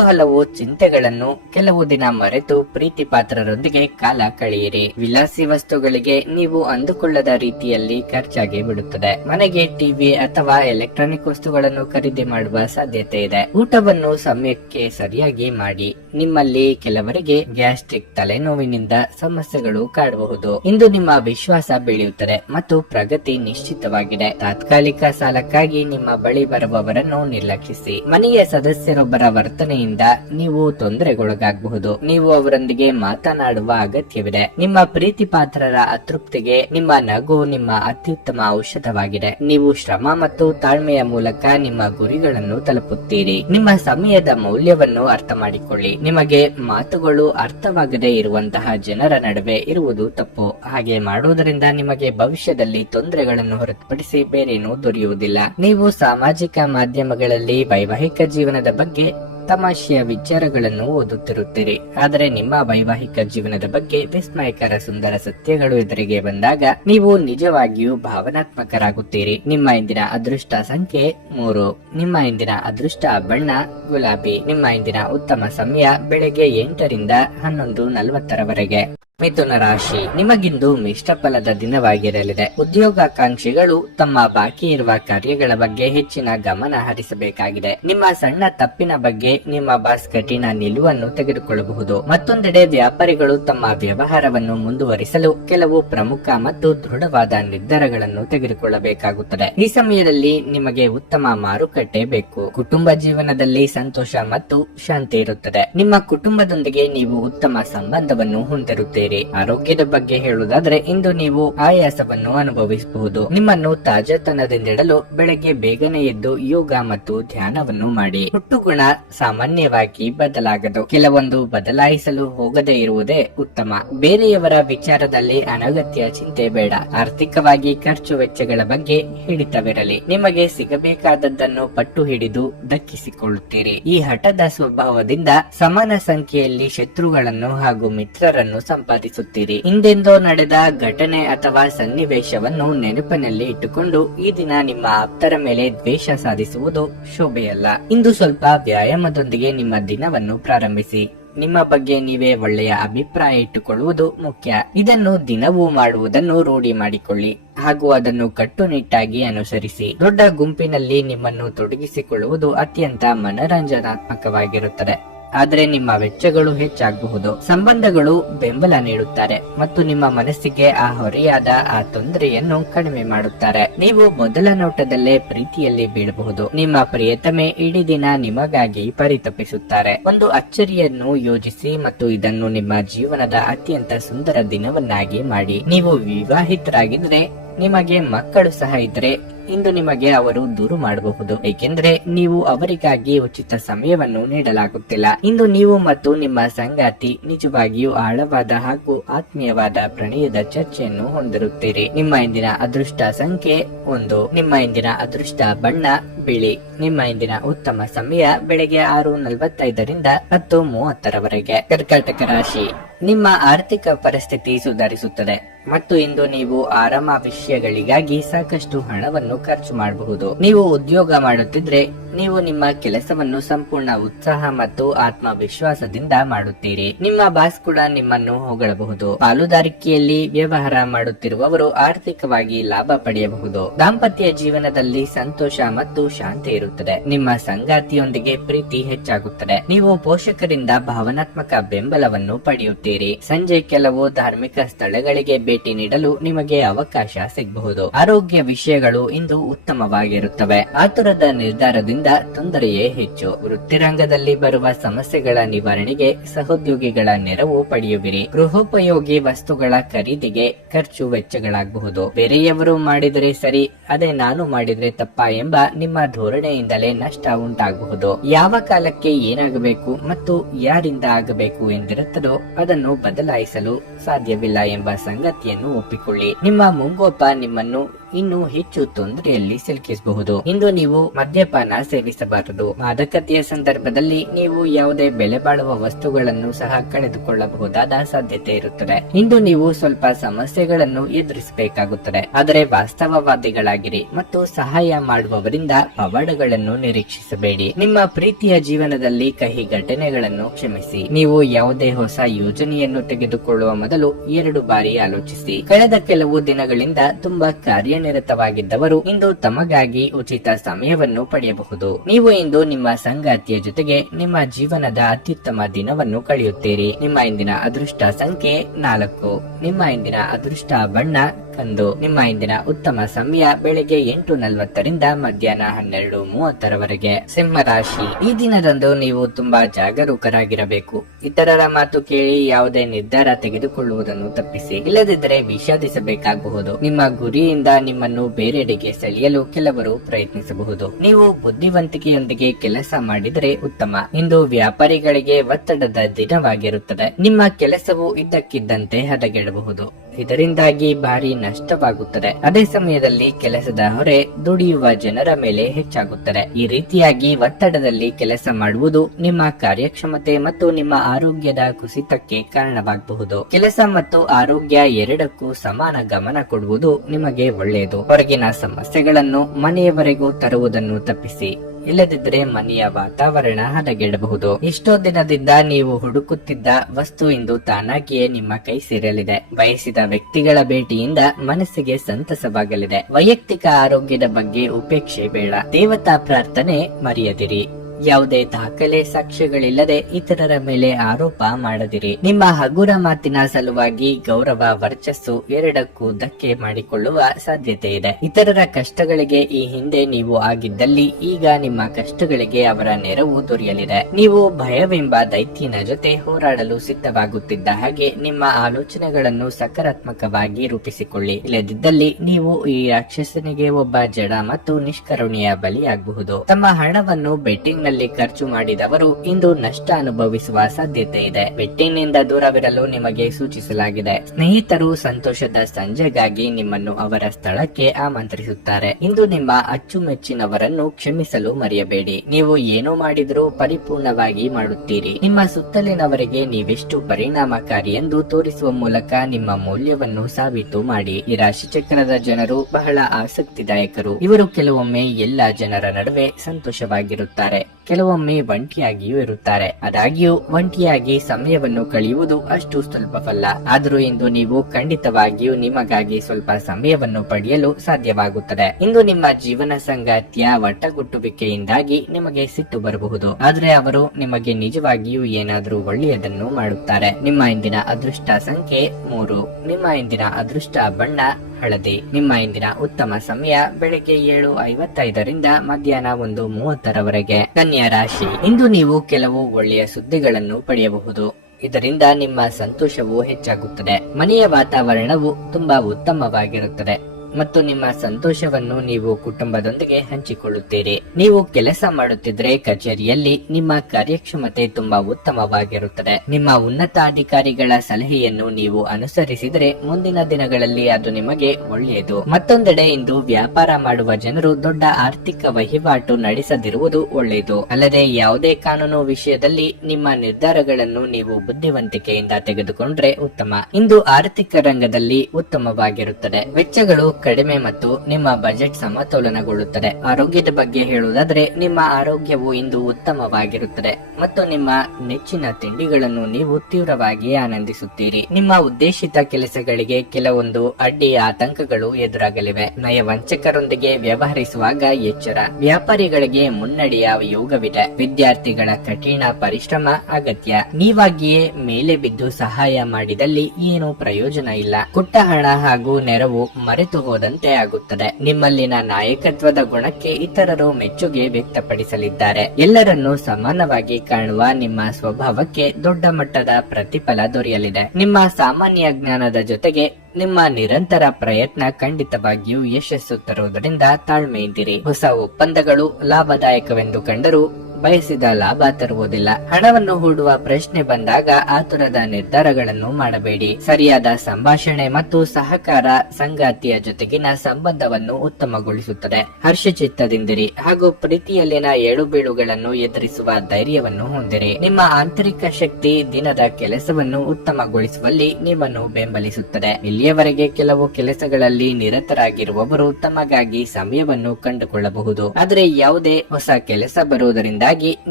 ಹಲವು ಚಿಂತೆಗಳನ್ನು ಕೆಲವು ದಿನ ಮರೆತು ಪ್ರೀತಿ ಪಾತ್ರರೊಂದಿಗೆ ಕಾಲ ಕಳೆಯಿರಿ. ವಿಲಾಸಿ ವಸ್ತುಗಳಿಗೆ ನೀವು ಅಂದುಕೊಳ್ಳದ ರೀತಿಯಲ್ಲಿ ಖರ್ಚಾಗಿ ಬಿಡುತ್ತದೆ. ಮನೆಗೆ ಟಿವಿ ಅಥವಾ ಎಲೆಕ್ಟ್ರಾನಿಕ್ ವಸ್ತುಗಳನ್ನು ಖರೀದಿ ಮಾಡುವ ಸಾಧ್ಯತೆ ಇದೆ. ಊಟವನ್ನು ಸಮಯಕ್ಕೆ ಸರಿಯಾಗಿ ಮಾಡಿ. ನಿಮ್ಮಲ್ಲಿ ಕೆಲವರಿಗೆ ಗ್ಯಾಸ್ಟ್ರಿಕ್ ತಲೆನೋವಿನಿಂದ ಸಮಸ್ಯೆಗಳು ಕಾಡಬಹುದು. ಇಂದು ನಿಮ್ಮ ವಿಶ್ವಾಸ ಬೆಳೆಯುತ್ತದೆ ಮತ್ತು ಪ್ರಗತಿ ನಿಶ್ಚಿತವಾಗಿದೆ. ತಾತ್ಕಾಲಿಕ ಸಾಲಕ್ಕಾಗಿ ನಿಮ್ಮ ಬಳಿ ಬರುವವರನ್ನು ನಿರ್ಲಕ್ಷಿಸಿ. ಮನೆಯ ಸದಸ್ಯರೊಬ್ಬರ ವರ್ತನೆಯಿಂದ ನೀವು ತೊಂದರೆಗೊಳಗಾಗಬಹುದು. ನೀವು ಅವರೊಂದಿಗೆ ಮಾತನಾಡುವ ಅಗತ್ಯವಿದೆ. ನಿಮ್ಮ ಪ್ರೀತಿ ಪಾತ್ರರ ಅತೃಪ್ತಿಗೆ ನಿಮ್ಮ ನಗು ನಿಮ್ಮ ಅತ್ಯುತ್ತಮ ಔಷಧವಾಗಿದೆ. ನೀವು ಶ್ರಮ ಮತ್ತು ತಾಳ್ಮೆಯ ಮೂಲಕ ನಿಮ್ಮ ಗುರಿಗಳನ್ನು ತಲುಪುತ್ತೀರಿ. ನಿಮ್ಮ ಸಮಯದ ಮೌಲ್ಯವನ್ನು ಅರ್ಥ ಮಾಡಿಕೊಳ್ಳಿ. ನಿಮಗೆ ಮಾತುಗಳು ಅರ್ಥವಾಗದೇ ಇರುವಂತಹ ಜನರ ನಡುವೆ ಇರುವುದು ತಪ್ಪು. ಹಾಗೆ ಮಾಡುವುದರಿಂದ ನಿಮಗೆ ಭವಿಷ್ಯದಲ್ಲಿ ತೊಂದರೆಗಳನ್ನು ಹೊರತುಪಡಿಸಿ ಬೇರೇನೂ ದೊರೆಯುವುದಿಲ್ಲ. ನೀವು ಸಾಮಾಜಿಕ ಮಾಧ್ಯಮಗಳಲ್ಲಿ ವೈವಾಹಿಕ ಜೀವನದ ಬಗ್ಗೆ ತಮಾಷೆಯ ವಿಚಾರಗಳನ್ನು ಓದುತ್ತಿರುತ್ತೀರಿ. ಆದರೆ ನಿಮ್ಮ ವೈವಾಹಿಕ ಜೀವನದ ಬಗ್ಗೆ ವಿಸ್ಮಯಕರ ಸುಂದರ ಸತ್ಯಗಳು ಎದುರಿಗೆ ಬಂದಾಗ ನೀವು ನಿಜವಾಗಿಯೂ ಭಾವನಾತ್ಮಕರಾಗುತ್ತೀರಿ. ನಿಮ್ಮ ಇಂದಿನ ಅದೃಷ್ಟ ಸಂಖ್ಯೆ 3. ನಿಮ್ಮ ಇಂದಿನ ಅದೃಷ್ಟ ಬಣ್ಣ ಗುಲಾಬಿ. ನಿಮ್ಮ ಇಂದಿನ ಉತ್ತಮ ಸಮಯ ಬೆಳಗ್ಗೆ 8ರಿಂದ 11:40ರವರೆಗೆ. ಮಿಥುನ ರಾಶಿ, ನಿಮಗಿಂದು ಮಿಶ್ರ ಫಲದ ದಿನವಾಗಿರಲಿದೆ. ಉದ್ಯೋಗಾಕಾಂಕ್ಷಿಗಳು ತಮ್ಮ ಬಾಕಿ ಇರುವ ಕಾರ್ಯಗಳ ಬಗ್ಗೆ ಹೆಚ್ಚಿನ ಗಮನ ಹರಿಸಬೇಕಾಗಿದೆ. ನಿಮ್ಮ ಸಣ್ಣ ತಪ್ಪಿನ ಬಗ್ಗೆ ನಿಮ್ಮ ಬಾಸ್ ಕಠಿಣ ನಿಲುವನ್ನು ತೆಗೆದುಕೊಳ್ಳಬಹುದು. ಮತ್ತೊಂದೆಡೆ ವ್ಯಾಪಾರಿಗಳು ತಮ್ಮ ವ್ಯವಹಾರವನ್ನು ಮುಂದುವರಿಸಲು ಕೆಲವು ಪ್ರಮುಖ ಮತ್ತು ದೃಢವಾದ ನಿರ್ಧಾರಗಳನ್ನು ತೆಗೆದುಕೊಳ್ಳಬೇಕಾಗುತ್ತದೆ. ಈ ಸಮಯದಲ್ಲಿ ನಿಮಗೆ ಉತ್ತಮ ಮಾರುಕಟ್ಟೆ ಬೇಕು. ಕುಟುಂಬ ಜೀವನದಲ್ಲಿ ಸಂತೋಷ ಮತ್ತು ಶಾಂತಿ ಇರುತ್ತದೆ. ನಿಮ್ಮ ಕುಟುಂಬದೊಂದಿಗೆ ನೀವು ಉತ್ತಮ ಸಂಬಂಧವನ್ನು ಹೊಂದಿರುತ್ತೀರಿ. ಪಡೆಯುತ್ತೀರಿ. ಆರೋಗ್ಯದ ಬಗ್ಗೆ ಹೇಳುವುದಾದ್ರೆ ಇಂದು ನೀವು ಆಯಾಸವನ್ನು ಅನುಭವಿಸಬಹುದು. ನಿಮ್ಮನ್ನು ತಾಜಾತನದಿಂದಿಡಲು ಬೆಳಗ್ಗೆ ಬೇಗನೆ ಎದ್ದು ಯೋಗ ಮತ್ತು ಧ್ಯಾನವನ್ನು ಮಾಡಿ. ಹುಟ್ಟುಗುಣ ಸಾಮಾನ್ಯವಾಗಿ ಬದಲಾಗದು. ಕೆಲವೊಂದು ಬದಲಾಯಿಸಲು ಹೋಗದೇ ಇರುವುದೇ ಉತ್ತಮ. ಬೇರೆಯವರ ವಿಚಾರದಲ್ಲಿ ಅನಗತ್ಯ ಚಿಂತೆ ಬೇಡ. ಆರ್ಥಿಕವಾಗಿ ಖರ್ಚು ವೆಚ್ಚಗಳ ಬಗ್ಗೆ ಹಿಡಿತವಿರಲಿ. ನಿಮಗೆ ಸಿಗಬೇಕಾದದ್ದನ್ನು ಪಟ್ಟು ಹಿಡಿದು ದಕ್ಕಿಸಿಕೊಳ್ಳುತ್ತೀರಿ. ಈ ಹಠದ ಸ್ವಭಾವದಿಂದ ಸಮಾನ ಸಂಖ್ಯೆಯಲ್ಲಿ ಶತ್ರುಗಳನ್ನು ಹಾಗೂ ಮಿತ್ರರನ್ನು ಸಂಪಾದಿಸುತ್ತೀರಿ. ಹಿಂದೆಂದೋ ನಡೆದ ಘಟನೆ ಅಥವಾ ಸನ್ನಿವೇಶವನ್ನು ನೆನಪಿನಲ್ಲಿ ಇಟ್ಟುಕೊಂಡು ಈ ದಿನ ನಿಮ್ಮ ಆಪ್ತರ ಮೇಲೆ ದ್ವೇಷ ಸಾಧಿಸುವುದು ಶೋಭೆಯಲ್ಲ. ಇಂದು ಸ್ವಲ್ಪ ವ್ಯಾಯಾಮದೊಂದಿಗೆ ನಿಮ್ಮ ದಿನವನ್ನು ಪ್ರಾರಂಭಿಸಿ. ನಿಮ್ಮ ಬಗ್ಗೆ ನೀವೇ ಒಳ್ಳೆಯ ಅಭಿಪ್ರಾಯ ಇಟ್ಟುಕೊಳ್ಳುವುದು ಮುಖ್ಯ. ಇದನ್ನು ದಿನವೂ ಮಾಡುವುದನ್ನು ರೂಢಿ ಮಾಡಿಕೊಳ್ಳಿ ಹಾಗೂ ಅದನ್ನು ಕಟ್ಟುನಿಟ್ಟಾಗಿ ಅನುಸರಿಸಿ. ದೊಡ್ಡ ಗುಂಪಿನಲ್ಲಿ ನಿಮ್ಮನ್ನು ತೊಡಗಿಸಿಕೊಳ್ಳುವುದು ಅತ್ಯಂತ ಮನರಂಜನಾತ್ಮಕವಾಗಿರುತ್ತದೆ. ಆದರೆ ನಿಮ್ಮ ವೆಚ್ಚಗಳು ಹೆಚ್ಚಾಗಬಹುದು. ಸಂಬಂಧಗಳು ಬೆಂಬಲ ನೀಡುತ್ತಾರೆ ಮತ್ತು ನಿಮ್ಮ ಮನಸ್ಸಿಗೆ ಆ ಹೊರೆಯಾದ ಆ ತೊಂದರೆಯನ್ನು ಕಡಿಮೆ ಮಾಡುತ್ತಾರೆ. ನೀವು ಮೊದಲ ನೋಟದಲ್ಲೇ ಪ್ರೀತಿಯಲ್ಲಿ ಬೀಳಬಹುದು. ನಿಮ್ಮ ಪ್ರಿಯತಮೆ ಇಡೀ ದಿನ ನಿಮಗಾಗಿ ಪರಿತಪಿಸುತ್ತಾರೆ. ಒಂದು ಅಚ್ಚರಿಯನ್ನು ಯೋಜಿಸಿ ಮತ್ತು ಇದನ್ನು ನಿಮ್ಮ ಜೀವನದ ಅತ್ಯಂತ ಸುಂದರ ದಿನವನ್ನಾಗಿ ಮಾಡಿ. ನೀವು ವಿವಾಹಿತರಾಗಿದ್ರೆ, ನಿಮಗೆ ಮಕ್ಕಳು ಸಹ ಇದ್ರೆ ಇಂದು ನಿಮಗೆ ಅವರು ದೂರು ಮಾಡಬಹುದು, ಏಕೆಂದರೆ ನೀವು ಅವರಿಗಾಗಿ ಉಚಿತ ಸಮಯವನ್ನು ನೀಡಲಾಗುತ್ತಿಲ್ಲ. ಇಂದು ನೀವು ಮತ್ತು ನಿಮ್ಮ ಸಂಗಾತಿ ನಿಜವಾಗಿಯೂ ಆಳವಾದ ಹಾಗೂ ಆತ್ಮೀಯವಾದ ಪ್ರಣಯದ ಚರ್ಚೆಯನ್ನು ಹೊಂದಿರುತ್ತೀರಿ. ನಿಮ್ಮ ಇಂದಿನ ಅದೃಷ್ಟ ಸಂಖ್ಯೆ 1. ನಿಮ್ಮ ಇಂದಿನ ಅದೃಷ್ಟ ಬಣ್ಣ ಬಿಳಿ. ನಿಮ್ಮ ಇಂದಿನ ಉತ್ತಮ ಸಮಯ ಬೆಳಗ್ಗೆ 6:45ರಿಂದ 10:30ರವರೆಗೆ. ಕರ್ಕಾಟಕ ರಾಶಿ, ನಿಮ್ಮ ಆರ್ಥಿಕ ಪರಿಸ್ಥಿತಿ ಸುಧಾರಿಸುತ್ತದೆ ಮತ್ತು ಇಂದು ನೀವು ಆರಾಮ ವಿಷಯಗಳಿಗಾಗಿ ಸಾಕಷ್ಟು ಹಣವನ್ನು ಖರ್ಚು ಮಾಡಬಹುದು. ನೀವು ಉದ್ಯೋಗ ಮಾಡುತ್ತಿದ್ರೆ ನೀವು ನಿಮ್ಮ ಕೆಲಸವನ್ನು ಸಂಪೂರ್ಣ ಉತ್ಸಾಹ ಮತ್ತು ಆತ್ಮವಿಶ್ವಾಸದಿಂದ ಮಾಡುತ್ತೀರಿ. ನಿಮ್ಮ ಬಾಸ್ ಕೂಡ ನಿಮ್ಮನ್ನು ಹೊಗಳಬಹುದು. ಪಾಲುದಾರಿಕೆಯಲ್ಲಿ ವ್ಯವಹಾರ ಮಾಡುತ್ತಿರುವವರು ಆರ್ಥಿಕವಾಗಿ ಲಾಭ ಪಡೆಯಬಹುದು. ದಾಂಪತ್ಯ ಜೀವನದಲ್ಲಿ ಸಂತೋಷ ಮತ್ತು ಶಾಂತಿ ಇರುತ್ತದೆ. ನಿಮ್ಮ ಸಂಗಾತಿಯೊಂದಿಗೆ ಪ್ರೀತಿ ಹೆಚ್ಚಾಗುತ್ತದೆ. ನೀವು ಪೋಷಕರಿಂದ ಭಾವನಾತ್ಮಕ ಬೆಂಬಲವನ್ನು ಪಡೆಯುತ್ತೀರಿ. ಸಂಜೆ ಕೆಲವು ಧಾರ್ಮಿಕ ಸ್ಥಳಗಳಿಗೆ ಭೇಟಿ ನೀಡಲು ನಿಮಗೆ ಅವಕಾಶ ಸಿಗಬಹುದು. ಆರೋಗ್ಯ ವಿಷಯಗಳು ಇಂದು ಉತ್ತಮವಾಗಿರುತ್ತವೆ. ಆತುರದ ನಿರ್ಧಾರದಿಂದ ತೊಂದರೆಯೇ ಹೆಚ್ಚು. ವೃತ್ತಿರಂಗದಲ್ಲಿ ಬರುವ ಸಮಸ್ಯೆಗಳ ನಿವಾರಣೆಗೆ ಸಹೋದ್ಯೋಗಿಗಳ ನೆರವು ಪಡೆಯುವಿರಿ. ಗೃಹೋಪಯೋಗಿ ವಸ್ತುಗಳ ಖರೀದಿಗೆ ಖರ್ಚು ವೆಚ್ಚಗಳಾಗಬಹುದು. ಬೇರೆಯವರು ಮಾಡಿದರೆ ಸರಿ, ಅದೇ ನಾನು ಮಾಡಿದ್ರೆ ತಪ್ಪಾ ಎಂಬ ನಿಮ್ಮ ಧೋರಣೆಯಿಂದಲೇ ನಷ್ಟ ಉಂಟಾಗಬಹುದು. ಯಾವ ಕಾಲಕ್ಕೆ ಏನಾಗಬೇಕು ಮತ್ತು ಯಾರಿಂದ ಆಗಬೇಕು ಎಂದಿರುತ್ತದೋ ಅದನ್ನು ಬದಲಾಯಿಸಲು ಸಾಧ್ಯವಿಲ್ಲ ಎಂಬ ಸಂಗತಿಯನ್ನು ಒಪ್ಪಿಕೊಳ್ಳಿ. ನಿಮ್ಮ ಮುಂಗೋಪ ನಿಮ್ಮನ್ನು ಇನ್ನು ಹೆಚ್ಚು ತೊಂದರೆಯಲ್ಲಿ ಸಿಲುಕಿಸಬಹುದು. ಇಂದು ನೀವು ಮದ್ಯಪಾನ ಸೇವಿಸಬಾರದು. ಮಾದಕತೆಯ ಸಂದರ್ಭದಲ್ಲಿ ನೀವು ಯಾವುದೇ ಬೆಲೆ ಬಾಳುವ ವಸ್ತುಗಳನ್ನು ಸಹ ಕಳೆದುಕೊಳ್ಳಬಹುದಾದ ಸಾಧ್ಯತೆ ಇರುತ್ತದೆ. ಇಂದು ನೀವು ಸ್ವಲ್ಪ ಸಮಸ್ಯೆಗಳನ್ನು ಎದುರಿಸಬೇಕಾಗುತ್ತದೆ. ಆದರೆ ವಾಸ್ತವವಾದಿಗಳಾಗಿರಿ ಮತ್ತು ಸಹಾಯ ಮಾಡುವವರಿಂದ ಪವಾಡಗಳನ್ನು ನಿರೀಕ್ಷಿಸಬೇಡಿ. ನಿಮ್ಮ ಪ್ರೀತಿಯ ಜೀವನದಲ್ಲಿ ಕಹಿ ಘಟನೆಗಳನ್ನು ಕ್ಷಮಿಸಿ. ನೀವು ಯಾವುದೇ ಹೊಸ ಯೋಜನೆಯನ್ನು ತೆಗೆದುಕೊಳ್ಳುವ ಮೊದಲು 2 ಬಾರಿ ಆಲೋಚಿಸಿ. ಕಳೆದ ಕೆಲವು ದಿನಗಳಿಂದ ತುಂಬಾ ಕಾರ್ಯನಿರತವಾಗಿದ್ದವರು ಇಂದು ತಮಗಾಗಿ ಉಚಿತ ಸಮಯವನ್ನು ಪಡೆಯಬಹುದು. ನೀವು ಇಂದು ನಿಮ್ಮ ಸಂಗಾತಿಯ ಜೊತೆಗೆ ನಿಮ್ಮ ಜೀವನದ ಅತ್ಯುತ್ತಮ ದಿನವನ್ನು ಕಳೆಯುತ್ತೀರಿ. ನಿಮ್ಮ ಇಂದಿನ ಅದೃಷ್ಟ ಸಂಖ್ಯೆ 4. ನಿಮ್ಮ ಇಂದಿನ ಅದೃಷ್ಟ ಬಣ್ಣ ಕಂದು. ನಿಮ್ಮ ಇಂದಿನ ಉತ್ತಮ ಸಮಯ ಬೆಳಗ್ಗೆ 8:40ರಿಂದ ಮಧ್ಯಾಹ್ನ 12:30ರವರೆಗೆ. ಸಿಂಹ ರಾಶಿ, ಈ ದಿನದಂದು ನೀವು ತುಂಬಾ ಜಾಗರೂಕರಾಗಿರಬೇಕು. ಇತರರ ಮಾತು ಕೇಳಿ ಯಾವುದೇ ನಿರ್ಧಾರ ತೆಗೆದುಕೊಳ್ಳುವುದನ್ನು ತಪ್ಪಿಸಿ, ಇಲ್ಲದಿದ್ದರೆ ವಿಷಾದಿಸಬೇಕಾಗಬಹುದು. ನಿಮ್ಮ ಗುರಿಯಿಂದ ನಿಮ್ಮನ್ನು ಬೇರೆಡೆಗೆ ಸೆಳೆಯಲು ಕೆಲವರು ಪ್ರಯತ್ನಿಸಬಹುದು. ನೀವು ಬುದ್ಧಿವಂತಿಕೆಯೊಂದಿಗೆ ಕೆಲಸ ಮಾಡಿದರೆ ಉತ್ತಮ. ಇಂದು ವ್ಯಾಪಾರಿಗಳಿಗೆ ಒತ್ತಡದ ದಿನವಾಗಿರುತ್ತದೆ. ನಿಮ್ಮ ಕೆಲಸವು ಇದ್ದಕ್ಕಿದ್ದಂತೆ ಹದಗೆಡಬಹುದು. ಇದರಿಂದಾಗಿ ಭಾರಿ ನಷ್ಟವಾಗುತ್ತದೆ. ಅದೇ ಸಮಯದಲ್ಲಿ ಕೆಲಸದ ಹೊರೆ ದುಡಿಯುವ ಜನರ ಮೇಲೆ ಹೆಚ್ಚಾಗುತ್ತದೆ. ಈ ರೀತಿಯಾಗಿ ಒತ್ತಡದಲ್ಲಿ ಕೆಲಸ ಮಾಡುವುದು ನಿಮ್ಮ ಕಾರ್ಯಕ್ಷಮತೆ ಮತ್ತು ನಿಮ್ಮ ಆರೋಗ್ಯದ ಕುಸಿತಕ್ಕೆ ಕಾರಣವಾಗಬಹುದು. ಕೆಲಸ ಮತ್ತು ಆರೋಗ್ಯ ಎರಡಕ್ಕೂ ಸಮಾನ ಗಮನ ಕೊಡುವುದು ನಿಮಗೆ ಒಳ್ಳೆಯದು. ಹೊರಗಿನ ಸಮಸ್ಯೆಗಳನ್ನು ಮನೆಯವರೆಗೂ ತರುವುದನ್ನು ತಪ್ಪಿಸಿ, ಇಲ್ಲದಿದ್ದರೆ ಮನೆಯ ವಾತಾವರಣ ಹದಗೆಡಬಹುದು. ಇಷ್ಟೋ ದಿನದಿಂದ ನೀವು ಹುಡುಕುತ್ತಿದ್ದ ವಸ್ತು ಇಂದು ತಾನಾಗಿಯೇ ನಿಮ್ಮ ಕೈ ಸೇರಲಿದೆ. ಬಯಸಿದ ವ್ಯಕ್ತಿಗಳ ಭೇಟಿಯಿಂದ ಮನಸ್ಸಿಗೆ ಸಂತಸವಾಗಲಿದೆ. ವೈಯಕ್ತಿಕ ಆರೋಗ್ಯದ ಬಗ್ಗೆ ಉಪೇಕ್ಷೆ ಬೇಡ. ದೇವತಾ ಪ್ರಾರ್ಥನೆ ಮರೆಯದಿರಿ. ಯಾವುದೇ ದಾಖಲೆ ಸಾಕ್ಷ್ಯಗಳಿಲ್ಲದೆ ಇತರರ ಮೇಲೆ ಆರೋಪ ಮಾಡದಿರಿ. ನಿಮ್ಮ ಹಗುರ ಮಾತಿನ ಸಲುವಾಗಿ ಗೌರವ, ವರ್ಚಸ್ಸು ಎರಡಕ್ಕೂ ಧಕ್ಕೆ ಮಾಡಿಕೊಳ್ಳುವ ಸಾಧ್ಯತೆ ಇದೆ. ಇತರರ ಕಷ್ಟಗಳಿಗೆ ಈ ಹಿಂದೆ ನೀವು ಆಗಿದ್ದಲ್ಲಿ ಈಗ ನಿಮ್ಮ ಕಷ್ಟಗಳಿಗೆ ಅವರ ನೆರವು ದೊರೆಯಲಿದೆ. ನೀವು ಭಯವೆಂಬ ದೈತ್ಯನ ಜೊತೆ ಹೋರಾಡಲು ಸಿದ್ಧವಾಗುತ್ತಿದ್ದ ಹಾಗೆ ನಿಮ್ಮ ಆಲೋಚನೆಗಳನ್ನು ಸಕಾರಾತ್ಮಕವಾಗಿ ರೂಪಿಸಿಕೊಳ್ಳಿ. ಇಲ್ಲದಿದ್ದಲ್ಲಿ ನೀವು ಈ ರಾಕ್ಷಸನಿಗೆ ಒಬ್ಬ ಜಡ ಮತ್ತು ನಿಷ್ಕರುಣೆಯ ಬಲಿಯಾಗಬಹುದು. ತಮ್ಮ ಹಣವನ್ನು ಬೆಟ್ಟಿಂಗ್ ನಲ್ಲಿ ಖರ್ಚು ಮಾಡಿದವರು ಇಂದು ನಷ್ಟ ಅನುಭವಿಸುವ ಸಾಧ್ಯತೆ ಇದೆ. ಬೆಟ್ಟಿಂಗ್ ನಿಂದ ದೂರವಿರಲು ನಿಮಗೆ ಸೂಚಿಸಲಾಗಿದೆ. ಸ್ನೇಹಿತರು ಸಂತೋಷದ ಸಂಜೆಗಾಗಿ ನಿಮ್ಮನ್ನು ಅವರ ಸ್ಥಳಕ್ಕೆ ಆಮಂತ್ರಿಸುತ್ತಾರೆ. ಇಂದು ನಿಮ್ಮ ಅಚ್ಚುಮೆಚ್ಚಿನವರನ್ನು ಕ್ಷಮಿಸಲು ಮರೆಯಬೇಡಿ. ನೀವು ಏನು ಮಾಡಿದರೂ ಪರಿಪೂರ್ಣವಾಗಿ ಮಾಡುತ್ತೀರಿ. ನಿಮ್ಮ ಸುತ್ತಲಿನವರಿಗೆ ನೀವೆಷ್ಟು ಪರಿಣಾಮಕಾರಿ ಎಂದು ತೋರಿಸುವ ಮೂಲಕ ನಿಮ್ಮ ಮೌಲ್ಯವನ್ನು ಸಾಬೀತು ಮಾಡಿ. ಈ ರಾಶಿ ಚಕ್ರದ ಜನರು ಬಹಳ ಆಸಕ್ತಿದಾಯಕರು. ಇವರು ಕೆಲವೊಮ್ಮೆ ಎಲ್ಲಾ ಜನರ ನಡುವೆ ಸಂತೋಷವಾಗಿರುತ್ತಾರೆ, ಕೆಲವೊಮ್ಮೆ ಒಂಟಿಯಾಗಿಯೂ ಇರುತ್ತಾರೆ. ಆದಾಗ್ಯೂ ಒಂಟಿಯಾಗಿ ಸಮಯವನ್ನು ಕಳೆಯುವುದು ಅಷ್ಟು ಸುಲಭವಲ್ಲ. ಆದರೂ ಇಂದು ನೀವು ಖಂಡಿತವಾಗಿಯೂ ನಿಮಗಾಗಿ ಸ್ವಲ್ಪ ಸಮಯವನ್ನು ಪಡೆಯಲು ಸಾಧ್ಯವಾಗುತ್ತದೆ. ಇಂದು ನಿಮ್ಮ ಜೀವನ ಸಂಗಾತಿಯ ಒಟ್ಟಗುಟ್ಟುವಿಕೆಯಿಂದಾಗಿ ನಿಮಗೆ ಸಿಟ್ಟು ಬರಬಹುದು, ಆದ್ರೆ ಅವರು ನಿಮಗೆ ನಿಜವಾಗಿಯೂ ಏನಾದರೂ ಒಳ್ಳೆಯದನ್ನು ಮಾಡುತ್ತಾರೆ. ನಿಮ್ಮ ಇಂದಿನ ಅದೃಷ್ಟ ಸಂಖ್ಯೆ 3. ನಿಮ್ಮ ಇಂದಿನ ಅದೃಷ್ಟ ಬಣ್ಣ ಹಳದಿ. ನಿಮ್ಮ ಇಂದಿನ ಉತ್ತಮ ಸಮಯ ಬೆಳಗ್ಗೆ 7:55ರಿಂದ ಮಧ್ಯಾಹ್ನ 1:30ರವರೆಗೆ. ಕನ್ಯಾ ರಾಶಿ. ಇಂದು ನೀವು ಕೆಲವು ಒಳ್ಳೆಯ ಸುದ್ದಿಗಳನ್ನು ಪಡೆಯಬಹುದು. ಇದರಿಂದ ನಿಮ್ಮ ಸಂತೋಷವು ಹೆಚ್ಚಾಗುತ್ತದೆ. ಮನೆಯ ವಾತಾವರಣವು ತುಂಬಾ ಉತ್ತಮವಾಗಿರುತ್ತದೆ ಮತ್ತು ನಿಮ್ಮ ಸಂತೋಷವನ್ನು ನೀವು ಕುಟುಂಬದೊಂದಿಗೆ ಹಂಚಿಕೊಳ್ಳುತ್ತೀರಿ. ನೀವು ಕೆಲಸ ಮಾಡುತ್ತಿದ್ರೆ ಕಚೇರಿಯಲ್ಲಿ ನಿಮ್ಮ ಕಾರ್ಯಕ್ಷಮತೆ ತುಂಬಾ ಉತ್ತಮವಾಗಿರುತ್ತದೆ. ನಿಮ್ಮ ಉನ್ನತಾಧಿಕಾರಿಗಳ ಸಲಹೆಯನ್ನು ನೀವು ಅನುಸರಿಸಿದರೆ ಮುಂದಿನ ದಿನಗಳಲ್ಲಿ ಅದು ನಿಮಗೆ ಒಳ್ಳೆಯದು. ಮತ್ತೊಂದೆಡೆ ಇಂದು ವ್ಯಾಪಾರ ಮಾಡುವ ಜನರು ದೊಡ್ಡ ಆರ್ಥಿಕ ವಹಿವಾಟು ನಡೆಸದಿರುವುದು ಒಳ್ಳೆಯದು. ಅಲ್ಲದೆ ಯಾವುದೇ ಕಾನೂನು ವಿಷಯದಲ್ಲಿ ನಿಮ್ಮ ನಿರ್ಧಾರಗಳನ್ನು ನೀವು ಬುದ್ಧಿವಂತಿಕೆಯಿಂದ ತೆಗೆದುಕೊಂಡ್ರೆ ಉತ್ತಮ. ಇಂದು ಆರ್ಥಿಕ ರಂಗದಲ್ಲಿ ಉತ್ತಮವಾಗಿರುತ್ತದೆ. ವೆಚ್ಚಗಳು ಕಡಿಮೆ ಮತ್ತು ನಿಮ್ಮ ಬಜೆಟ್ ಸಮತೋಲನಗೊಳ್ಳುತ್ತದೆ. ಆರೋಗ್ಯದ ಬಗ್ಗೆ ಹೇಳುವುದಾದ್ರೆ ನಿಮ್ಮ ಆರೋಗ್ಯವು ಇಂದು ಉತ್ತಮವಾಗಿರುತ್ತದೆ ಮತ್ತು ನಿಮ್ಮ ನೆಚ್ಚಿನ ತಿಂಡಿಗಳನ್ನು ನೀವು ತೀವ್ರವಾಗಿ ಆನಂದಿಸುತ್ತೀರಿ. ನಿಮ್ಮ ಉದ್ದೇಶಿತ ಕೆಲಸಗಳಿಗೆ ಕೆಲವೊಂದು ಅಡ್ಡಿ ಆತಂಕಗಳು ಎದುರಾಗಲಿವೆ. ನಯವಂಚಕರೊಂದಿಗೆ ವ್ಯವಹರಿಸುವಾಗ ಎಚ್ಚರ. ವ್ಯಾಪಾರಿಗಳಿಗೆ ಮುನ್ನಡೆಯ ಯೋಗವಿದೆ. ವಿದ್ಯಾರ್ಥಿಗಳ ಕಠಿಣ ಪರಿಶ್ರಮ ಅಗತ್ಯ. ನೀವಾಗಿಯೇ ಮೇಲೆ ಬಿದ್ದು ಸಹಾಯ ಮಾಡಿದಲ್ಲಿ ಏನೂ ಪ್ರಯೋಜನ ಇಲ್ಲ. ಕೊಟ್ಟ ಹಣ ಹಾಗೂ ನೆರವು ಮರೆತು ಹೋದಂತೆ ಆಗುತ್ತದೆ. ನಿಮ್ಮಲ್ಲಿನ ನಾಯಕತ್ವದ ಗುಣಕ್ಕೆ ಇತರರು ಮೆಚ್ಚುಗೆ ವ್ಯಕ್ತಪಡಿಸಲಿದ್ದಾರೆ. ಎಲ್ಲರನ್ನೂ ಸಮಾನವಾಗಿ ಕಾಣುವ ನಿಮ್ಮ ಸ್ವಭಾವಕ್ಕೆ ದೊಡ್ಡ ಮಟ್ಟದ ಪ್ರತಿಫಲ ದೊರೆಯಲಿದೆ. ನಿಮ್ಮ ಸಾಮಾನ್ಯ ಜ್ಞಾನದ ಜೊತೆಗೆ ನಿಮ್ಮ ನಿರಂತರ ಪ್ರಯತ್ನ ಖಂಡಿತವಾಗಿಯೂ ಯಶಸ್ಸು ತರುವುದರಿಂದ ತಾಳ್ಮೆಯಿಂದಿರಿ. ಹೊಸ ಒಪ್ಪಂದಗಳು ಲಾಭದಾಯಕವೆಂದು ಕಂಡರೂ ಬಯಸಿದ ಲಾಭ ತರುವುದಿಲ್ಲ. ಹಣವನ್ನು ಹೂಡುವ ಪ್ರಶ್ನೆ ಬಂದಾಗ ಆತುರದ ನಿರ್ಧಾರಗಳನ್ನು ಮಾಡಬೇಡಿ. ಸರಿಯಾದ ಸಂಭಾಷಣೆ ಮತ್ತು ಸಹಕಾರ ಸಂಗಾತಿಯ ಜೊತೆಗಿನ ಸಂಬಂಧವನ್ನು ಉತ್ತಮಗೊಳಿಸುತ್ತದೆ. ಹರ್ಷಚಿತ್ತದಿಂದಿರಿ ಹಾಗೂ ಪ್ರೀತಿಯಲ್ಲಿನ ಏಳುಬೀಳುಗಳನ್ನು ಎದುರಿಸುವ ಧೈರ್ಯವನ್ನು ಹೊಂದಿರಿ. ನಿಮ್ಮ ಆಂತರಿಕ ಶಕ್ತಿ ದಿನದ ಕೆಲಸವನ್ನು ಉತ್ತಮಗೊಳಿಸುವಲ್ಲಿ ನಿಮ್ಮನ್ನು ಬೆಂಬಲಿಸುತ್ತದೆ. ಇಲ್ಲಿಯವರೆಗೆ ಕೆಲವು ಕೆಲಸಗಳಲ್ಲಿ ನಿರತರಾಗಿರುವವರು ತಮಗಾಗಿ ಸಮಯವನ್ನು ಕಂಡುಕೊಳ್ಳಬಹುದು. ಆದರೆ ಯಾವುದೇ ಹೊಸ ಕೆಲಸ ಬರುವುದರಿಂದ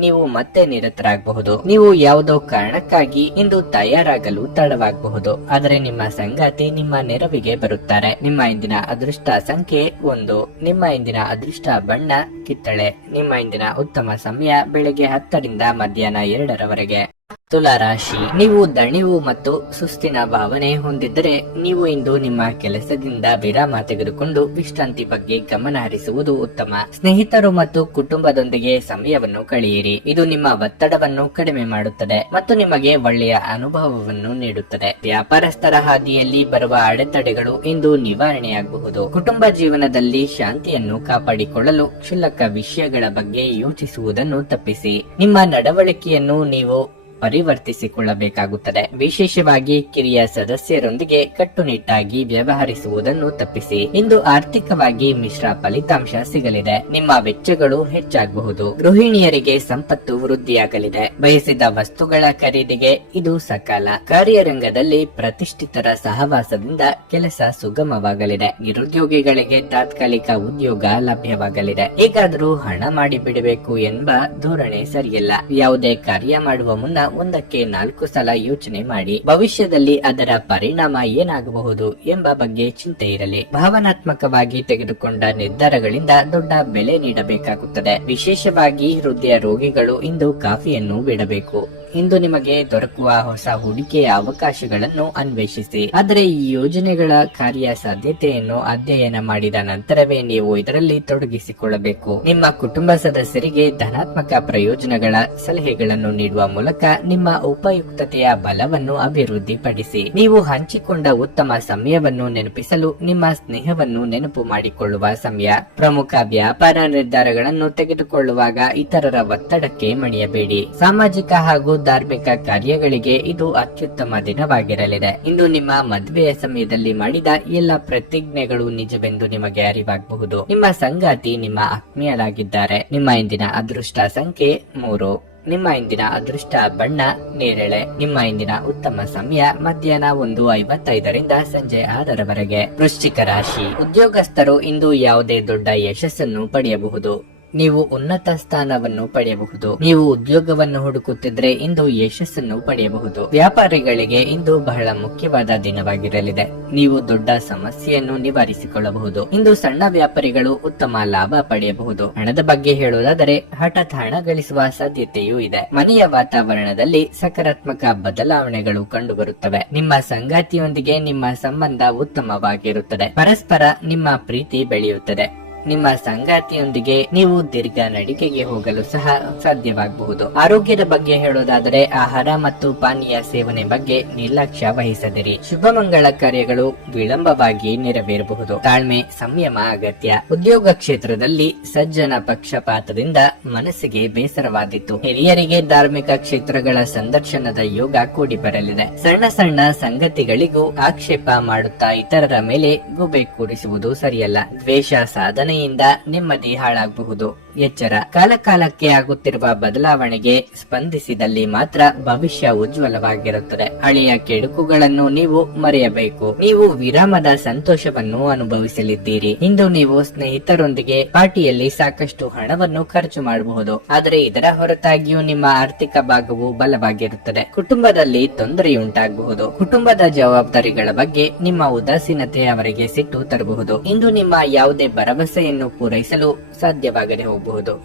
ನೀವು ಮತ್ತೆ ನಿರತರಾಗಬಹುದು. ನೀವು ಯಾವುದೋ ಕಾರಣಕ್ಕಾಗಿ ಇಂದು ತಯಾರಾಗಲು ತಡವಾಗಬಹುದು, ಆದರೆ ನಿಮ್ಮ ಸಂಗಾತಿ ನಿಮ್ಮ ನೆರವಿಗೆ ಬರುತ್ತಾರೆ. ನಿಮ್ಮ ಇಂದಿನ ಅದೃಷ್ಟ ಸಂಖ್ಯೆ 1. ನಿಮ್ಮ ಇಂದಿನ ಅದೃಷ್ಟ ಬಣ್ಣ ಕಿತ್ತಳೆ. ನಿಮ್ಮ ಇಂದಿನ ಉತ್ತಮ ಸಮಯ ಬೆಳಗ್ಗೆ 10ರಿಂದ ಮಧ್ಯಾಹ್ನ 2ರವರೆಗೆ. ತುಲಾ ರಾಶಿ. ನೀವು ದಣಿವು ಮತ್ತು ಸುಸ್ತಿನ ಭಾವನೆ ಹೊಂದಿದ್ದರೆ ನೀವು ಇಂದು ನಿಮ್ಮ ಕೆಲಸದಿಂದ ವಿರಾಮ ತೆಗೆದುಕೊಂಡು ವಿಶ್ರಾಂತಿ ಬಗ್ಗೆ ಗಮನ ಹರಿಸುವುದು ಉತ್ತಮ. ಸ್ನೇಹಿತರು ಮತ್ತು ಕುಟುಂಬದೊಂದಿಗೆ ಸಮಯವನ್ನು ಕಳೆಯಿರಿ. ಇದು ನಿಮ್ಮ ಒತ್ತಡವನ್ನು ಕಡಿಮೆ ಮಾಡುತ್ತದೆ ಮತ್ತು ನಿಮಗೆ ಒಳ್ಳೆಯ ಅನುಭವವನ್ನು ನೀಡುತ್ತದೆ. ವ್ಯಾಪಾರಸ್ಥರ ಹಾದಿಯಲ್ಲಿ ಬರುವ ಅಡೆತಡೆಗಳು ಇಂದು ನಿವಾರಣೆಯಾಗಬಹುದು. ಕುಟುಂಬ ಜೀವನದಲ್ಲಿ ಶಾಂತಿಯನ್ನು ಕಾಪಾಡಿಕೊಳ್ಳಲು ಕ್ಷುಲ್ಲಕ ವಿಷಯಗಳ ಬಗ್ಗೆ ಯೋಚಿಸುವುದನ್ನು ತಪ್ಪಿಸಿ. ನಿಮ್ಮ ನಡವಳಿಕೆಯನ್ನು ನೀವು ಪರಿವರ್ತಿಸಿಕೊಳ್ಳಬೇಕಾಗುತ್ತದೆ. ವಿಶೇಷವಾಗಿ ಕಿರಿಯ ಸದಸ್ಯರೊಂದಿಗೆ ಕಟ್ಟುನಿಟ್ಟಾಗಿ ವ್ಯವಹರಿಸುವುದನ್ನು ತಪ್ಪಿಸಿ. ಇಂದು ಆರ್ಥಿಕವಾಗಿ ಮಿಶ್ರ ಫಲಿತಾಂಶ ಸಿಗಲಿದೆ. ನಿಮ್ಮ ವೆಚ್ಚಗಳು ಹೆಚ್ಚಾಗಬಹುದು. ಗೃಹಿಣಿಯರಿಗೆ ಸಂಪತ್ತು ವೃದ್ಧಿಯಾಗಲಿದೆ. ಬಯಸಿದ ವಸ್ತುಗಳ ಖರೀದಿಗೆ ಇದು ಸಕಾಲ. ಕಾರ್ಯರಂಗದಲ್ಲಿ ಪ್ರತಿಷ್ಠಿತರ ಸಹವಾಸದಿಂದ ಕೆಲಸ ಸುಗಮವಾಗಲಿದೆ. ನಿರುದ್ಯೋಗಿಗಳಿಗೆ ತಾತ್ಕಾಲಿಕ ಉದ್ಯೋಗ ಲಭ್ಯವಾಗಲಿದೆ. ಹೇಗಾದರೂ ಹಣ ಮಾಡಿ ಬಿಡಬೇಕು ಎಂಬ ಧೋರಣೆ ಸರಿಯಲ್ಲ. ಯಾವುದೇ ಕಾರ್ಯ ಮಾಡುವ ಮುನ್ನ ಒಂದಕ್ಕೆ 4 ಸಲ ಯೋಚನೆ ಮಾಡಿ. ಭವಿಷ್ಯದಲ್ಲಿ ಅದರ ಪರಿಣಾಮ ಏನಾಗಬಹುದು ಎಂಬ ಬಗ್ಗೆ ಚಿಂತೆ ಇರಲಿ. ಭಾವನಾತ್ಮಕವಾಗಿ ತೆಗೆದುಕೊಂಡ ನಿರ್ಧಾರಗಳಿಂದ ದೊಡ್ಡ ಬೆಲೆ ನೀಡಬೇಕಾಗುತ್ತದೆ. ವಿಶೇಷವಾಗಿ ಹೃದಯ ರೋಗಿಗಳು ಇಂದು ಕಾಫಿಯನ್ನು ಬಿಡಬೇಕು. ಇಂದು ನಿಮಗೆ ದೊರಕುವ ಹೊಸ ಹೂಡಿಕೆಯ ಅವಕಾಶಗಳನ್ನು ಅನ್ವೇಷಿಸಿ. ಆದರೆ ಈ ಯೋಜನೆಗಳ ಕಾರ್ಯಸಾಧ್ಯತೆಯನ್ನು ಅಧ್ಯಯನ ಮಾಡಿದ ನಂತರವೇ ನೀವು ಇದರಲ್ಲಿ ತೊಡಗಿಸಿಕೊಳ್ಳಬೇಕು. ನಿಮ್ಮ ಕುಟುಂಬ ಸದಸ್ಯರಿಗೆ ಧನಾತ್ಮಕ ಪ್ರಯೋಜನಗಳ ಸಲಹೆಗಳನ್ನು ನೀಡುವ ಮೂಲಕ ನಿಮ್ಮ ಉಪಯುಕ್ತತೆಯ ಬಲವನ್ನು ಅಭಿವೃದ್ಧಿಪಡಿಸಿ. ನೀವು ಹಂಚಿಕೊಂಡ ಉತ್ತಮ ಸಮಯವನ್ನು ನೆನಪಿಸಲು ನಿಮ್ಮ ಸ್ನೇಹವನ್ನು ನೆನಪು ಮಾಡಿಕೊಳ್ಳುವ ಸಮಯ. ಪ್ರಮುಖ ವ್ಯಾಪಾರ ನಿರ್ಧಾರಗಳನ್ನು ತೆಗೆದುಕೊಳ್ಳುವಾಗ ಇತರರ ಒತ್ತಡಕ್ಕೆ ಮಣಿಯಬೇಡಿ. ಸಾಮಾಜಿಕ ಹಾಗೂ ಧಾರ್ಮಿಕ ಕಾರ್ಯಗಳಿಗೆ ಇದು ಅತ್ಯುತ್ತಮ ದಿನವಾಗಿರಲಿದೆ. ಇಂದು ನಿಮ್ಮ ಮದುವೆಯ ಸಮಯದಲ್ಲಿ ಮಾಡಿದ ಎಲ್ಲ ಪ್ರತಿಜ್ಞೆಗಳು ನಿಜವೆಂದು ನಿಮಗೆ ಅರಿವಾಗಬಹುದು. ನಿಮ್ಮ ಸಂಗಾತಿ ನಿಮ್ಮ ಆತ್ಮೀಯರಾಗಿದ್ದಾರೆ. ನಿಮ್ಮ ಇಂದಿನ ಅದೃಷ್ಟ ಸಂಖ್ಯೆ 3. ನಿಮ್ಮ ಇಂದಿನ ಅದೃಷ್ಟ ಬಣ್ಣ ನೇರಳೆ. ನಿಮ್ಮ ಇಂದಿನ ಉತ್ತಮ ಸಮಯ ಮಧ್ಯಾಹ್ನ 1:55 ಸಂಜೆ 6 ವೃಶ್ಚಿಕ ರಾಶಿ. ಉದ್ಯೋಗಸ್ಥರು ಇಂದು ಯಾವುದೇ ದೊಡ್ಡ ಯಶಸ್ಸನ್ನು ಪಡೆಯಬಹುದು. ನೀವು ಉನ್ನತ ಸ್ಥಾನವನ್ನು ಪಡೆಯಬಹುದು. ನೀವು ಉದ್ಯೋಗವನ್ನು ಹುಡುಕುತ್ತಿದ್ರೆ ಇಂದು ಯಶಸ್ಸನ್ನು ಪಡೆಯಬಹುದು. ವ್ಯಾಪಾರಿಗಳಿಗೆ ಇಂದು ಬಹಳ ಮುಖ್ಯವಾದ ದಿನವಾಗಿರಲಿದೆ. ನೀವು ದೊಡ್ಡ ಸಮಸ್ಯೆಯನ್ನು ನಿವಾರಿಸಿಕೊಳ್ಳಬಹುದು. ಇಂದು ಸಣ್ಣ ವ್ಯಾಪಾರಿಗಳು ಉತ್ತಮ ಲಾಭ ಪಡೆಯಬಹುದು. ಹಣದ ಬಗ್ಗೆ ಹೇಳುವುದಾದರೆ ಹಠಾತ್ ಹಣ ಗಳಿಸುವ ಸಾಧ್ಯತೆಯೂ ಇದೆ. ಮನೆಯ ವಾತಾವರಣದಲ್ಲಿ ಸಕಾರಾತ್ಮಕ ಬದಲಾವಣೆಗಳು ಕಂಡುಬರುತ್ತವೆ. ನಿಮ್ಮ ಸಂಗಾತಿಯೊಂದಿಗೆ ನಿಮ್ಮ ಸಂಬಂಧ ಉತ್ತಮವಾಗಿರುತ್ತದೆ. ಪರಸ್ಪರ ನಿಮ್ಮ ಪ್ರೀತಿ ಬೆಳೆಯುತ್ತದೆ. ನಿಮ್ಮ ಸಂಗಾತಿಯೊಂದಿಗೆ ನೀವು ದೀರ್ಘ ನಡಿಗೆಗೆ ಹೋಗಲು ಸಹ ಸಾಧ್ಯವಾಗಬಹುದು. ಆರೋಗ್ಯದ ಬಗ್ಗೆ ಹೇಳೋದಾದರೆ ಆಹಾರ ಮತ್ತು ಪಾನೀಯ ಸೇವನೆ ಬಗ್ಗೆ ನಿರ್ಲಕ್ಷ್ಯ ವಹಿಸದಿರಿ. ಶುಭ ಮಂಗಳ ಕಾರ್ಯಗಳು ವಿಳಂಬವಾಗಿ ನೆರವೇರಬಹುದು. ತಾಳ್ಮೆ ಸಂಯಮ ಅಗತ್ಯ. ಉದ್ಯೋಗ ಕ್ಷೇತ್ರದಲ್ಲಿ ಸಜ್ಜನ ಪಕ್ಷಪಾತದಿಂದ ಮನಸ್ಸಿಗೆ ಬೇಸರವಾದಿತ್ತು. ಹಿರಿಯರಿಗೆ ಧಾರ್ಮಿಕ ಕ್ಷೇತ್ರಗಳ ಸಂದರ್ಶನದ ಯೋಗ ಕೂಡಿ ಬರಲಿದೆ. ಸಣ್ಣ ಸಣ್ಣ ಸಂಗತಿಗಳಿಗೂ ಆಕ್ಷೇಪ ಮಾಡುತ್ತಾ ಇತರರ ಮೇಲೆ ಗುಬೆ ಕೂರಿಸುವುದು ಸರಿಯಲ್ಲ. ದ್ವೇಷ ಸಾಧನೆ ನೆಮ್ಮದಿ ಹಾಳಾಗಬಹುದು. ಎಚ್ಚರ. ಕಾಲಕಾಲಕ್ಕೆ ಆಗುತ್ತಿರುವ ಬದಲಾವಣೆಗೆ ಸ್ಪಂದಿಸಿದಲ್ಲಿ ಮಾತ್ರ ಭವಿಷ್ಯ ಉಜ್ವಲವಾಗಿರುತ್ತದೆ. ಹಳೆಯ ಕೆಡುಕುಗಳನ್ನು ನೀವು ಮರೆಯಬೇಕು. ನೀವು ವಿರಾಮದ ಸಂತೋಷವನ್ನು ಅನುಭವಿಸಲಿದ್ದೀರಿ. ಇಂದು ನೀವು ಸ್ನೇಹಿತರೊಂದಿಗೆ ಪಾರ್ಟಿಯಲ್ಲಿ ಸಾಕಷ್ಟು ಹಣವನ್ನು ಖರ್ಚು ಮಾಡಬಹುದು. ಆದರೆ ಇದರ ಹೊರತಾಗಿಯೂ ನಿಮ್ಮ ಆರ್ಥಿಕ ಭಾಗವು ಬಲವಾಗಿರುತ್ತದೆ. ಕುಟುಂಬದಲ್ಲಿ ತೊಂದರೆಯುಂಟಾಗಬಹುದು. ಕುಟುಂಬದ ಜವಾಬ್ದಾರಿಗಳ ಬಗ್ಗೆ ನಿಮ್ಮ ಉದಾಸೀನತೆ ಅವರಿಗೆ ಸಿಟ್ಟು ತರಬಹುದು. ಇಂದು ನಿಮ್ಮ ಯಾವುದೇ ಭರವಸೆಯನ್ನು ಪೂರೈಸಲು ಸಾಧ್ಯವಾಗದೆ ಹೋಗಬಹುದು.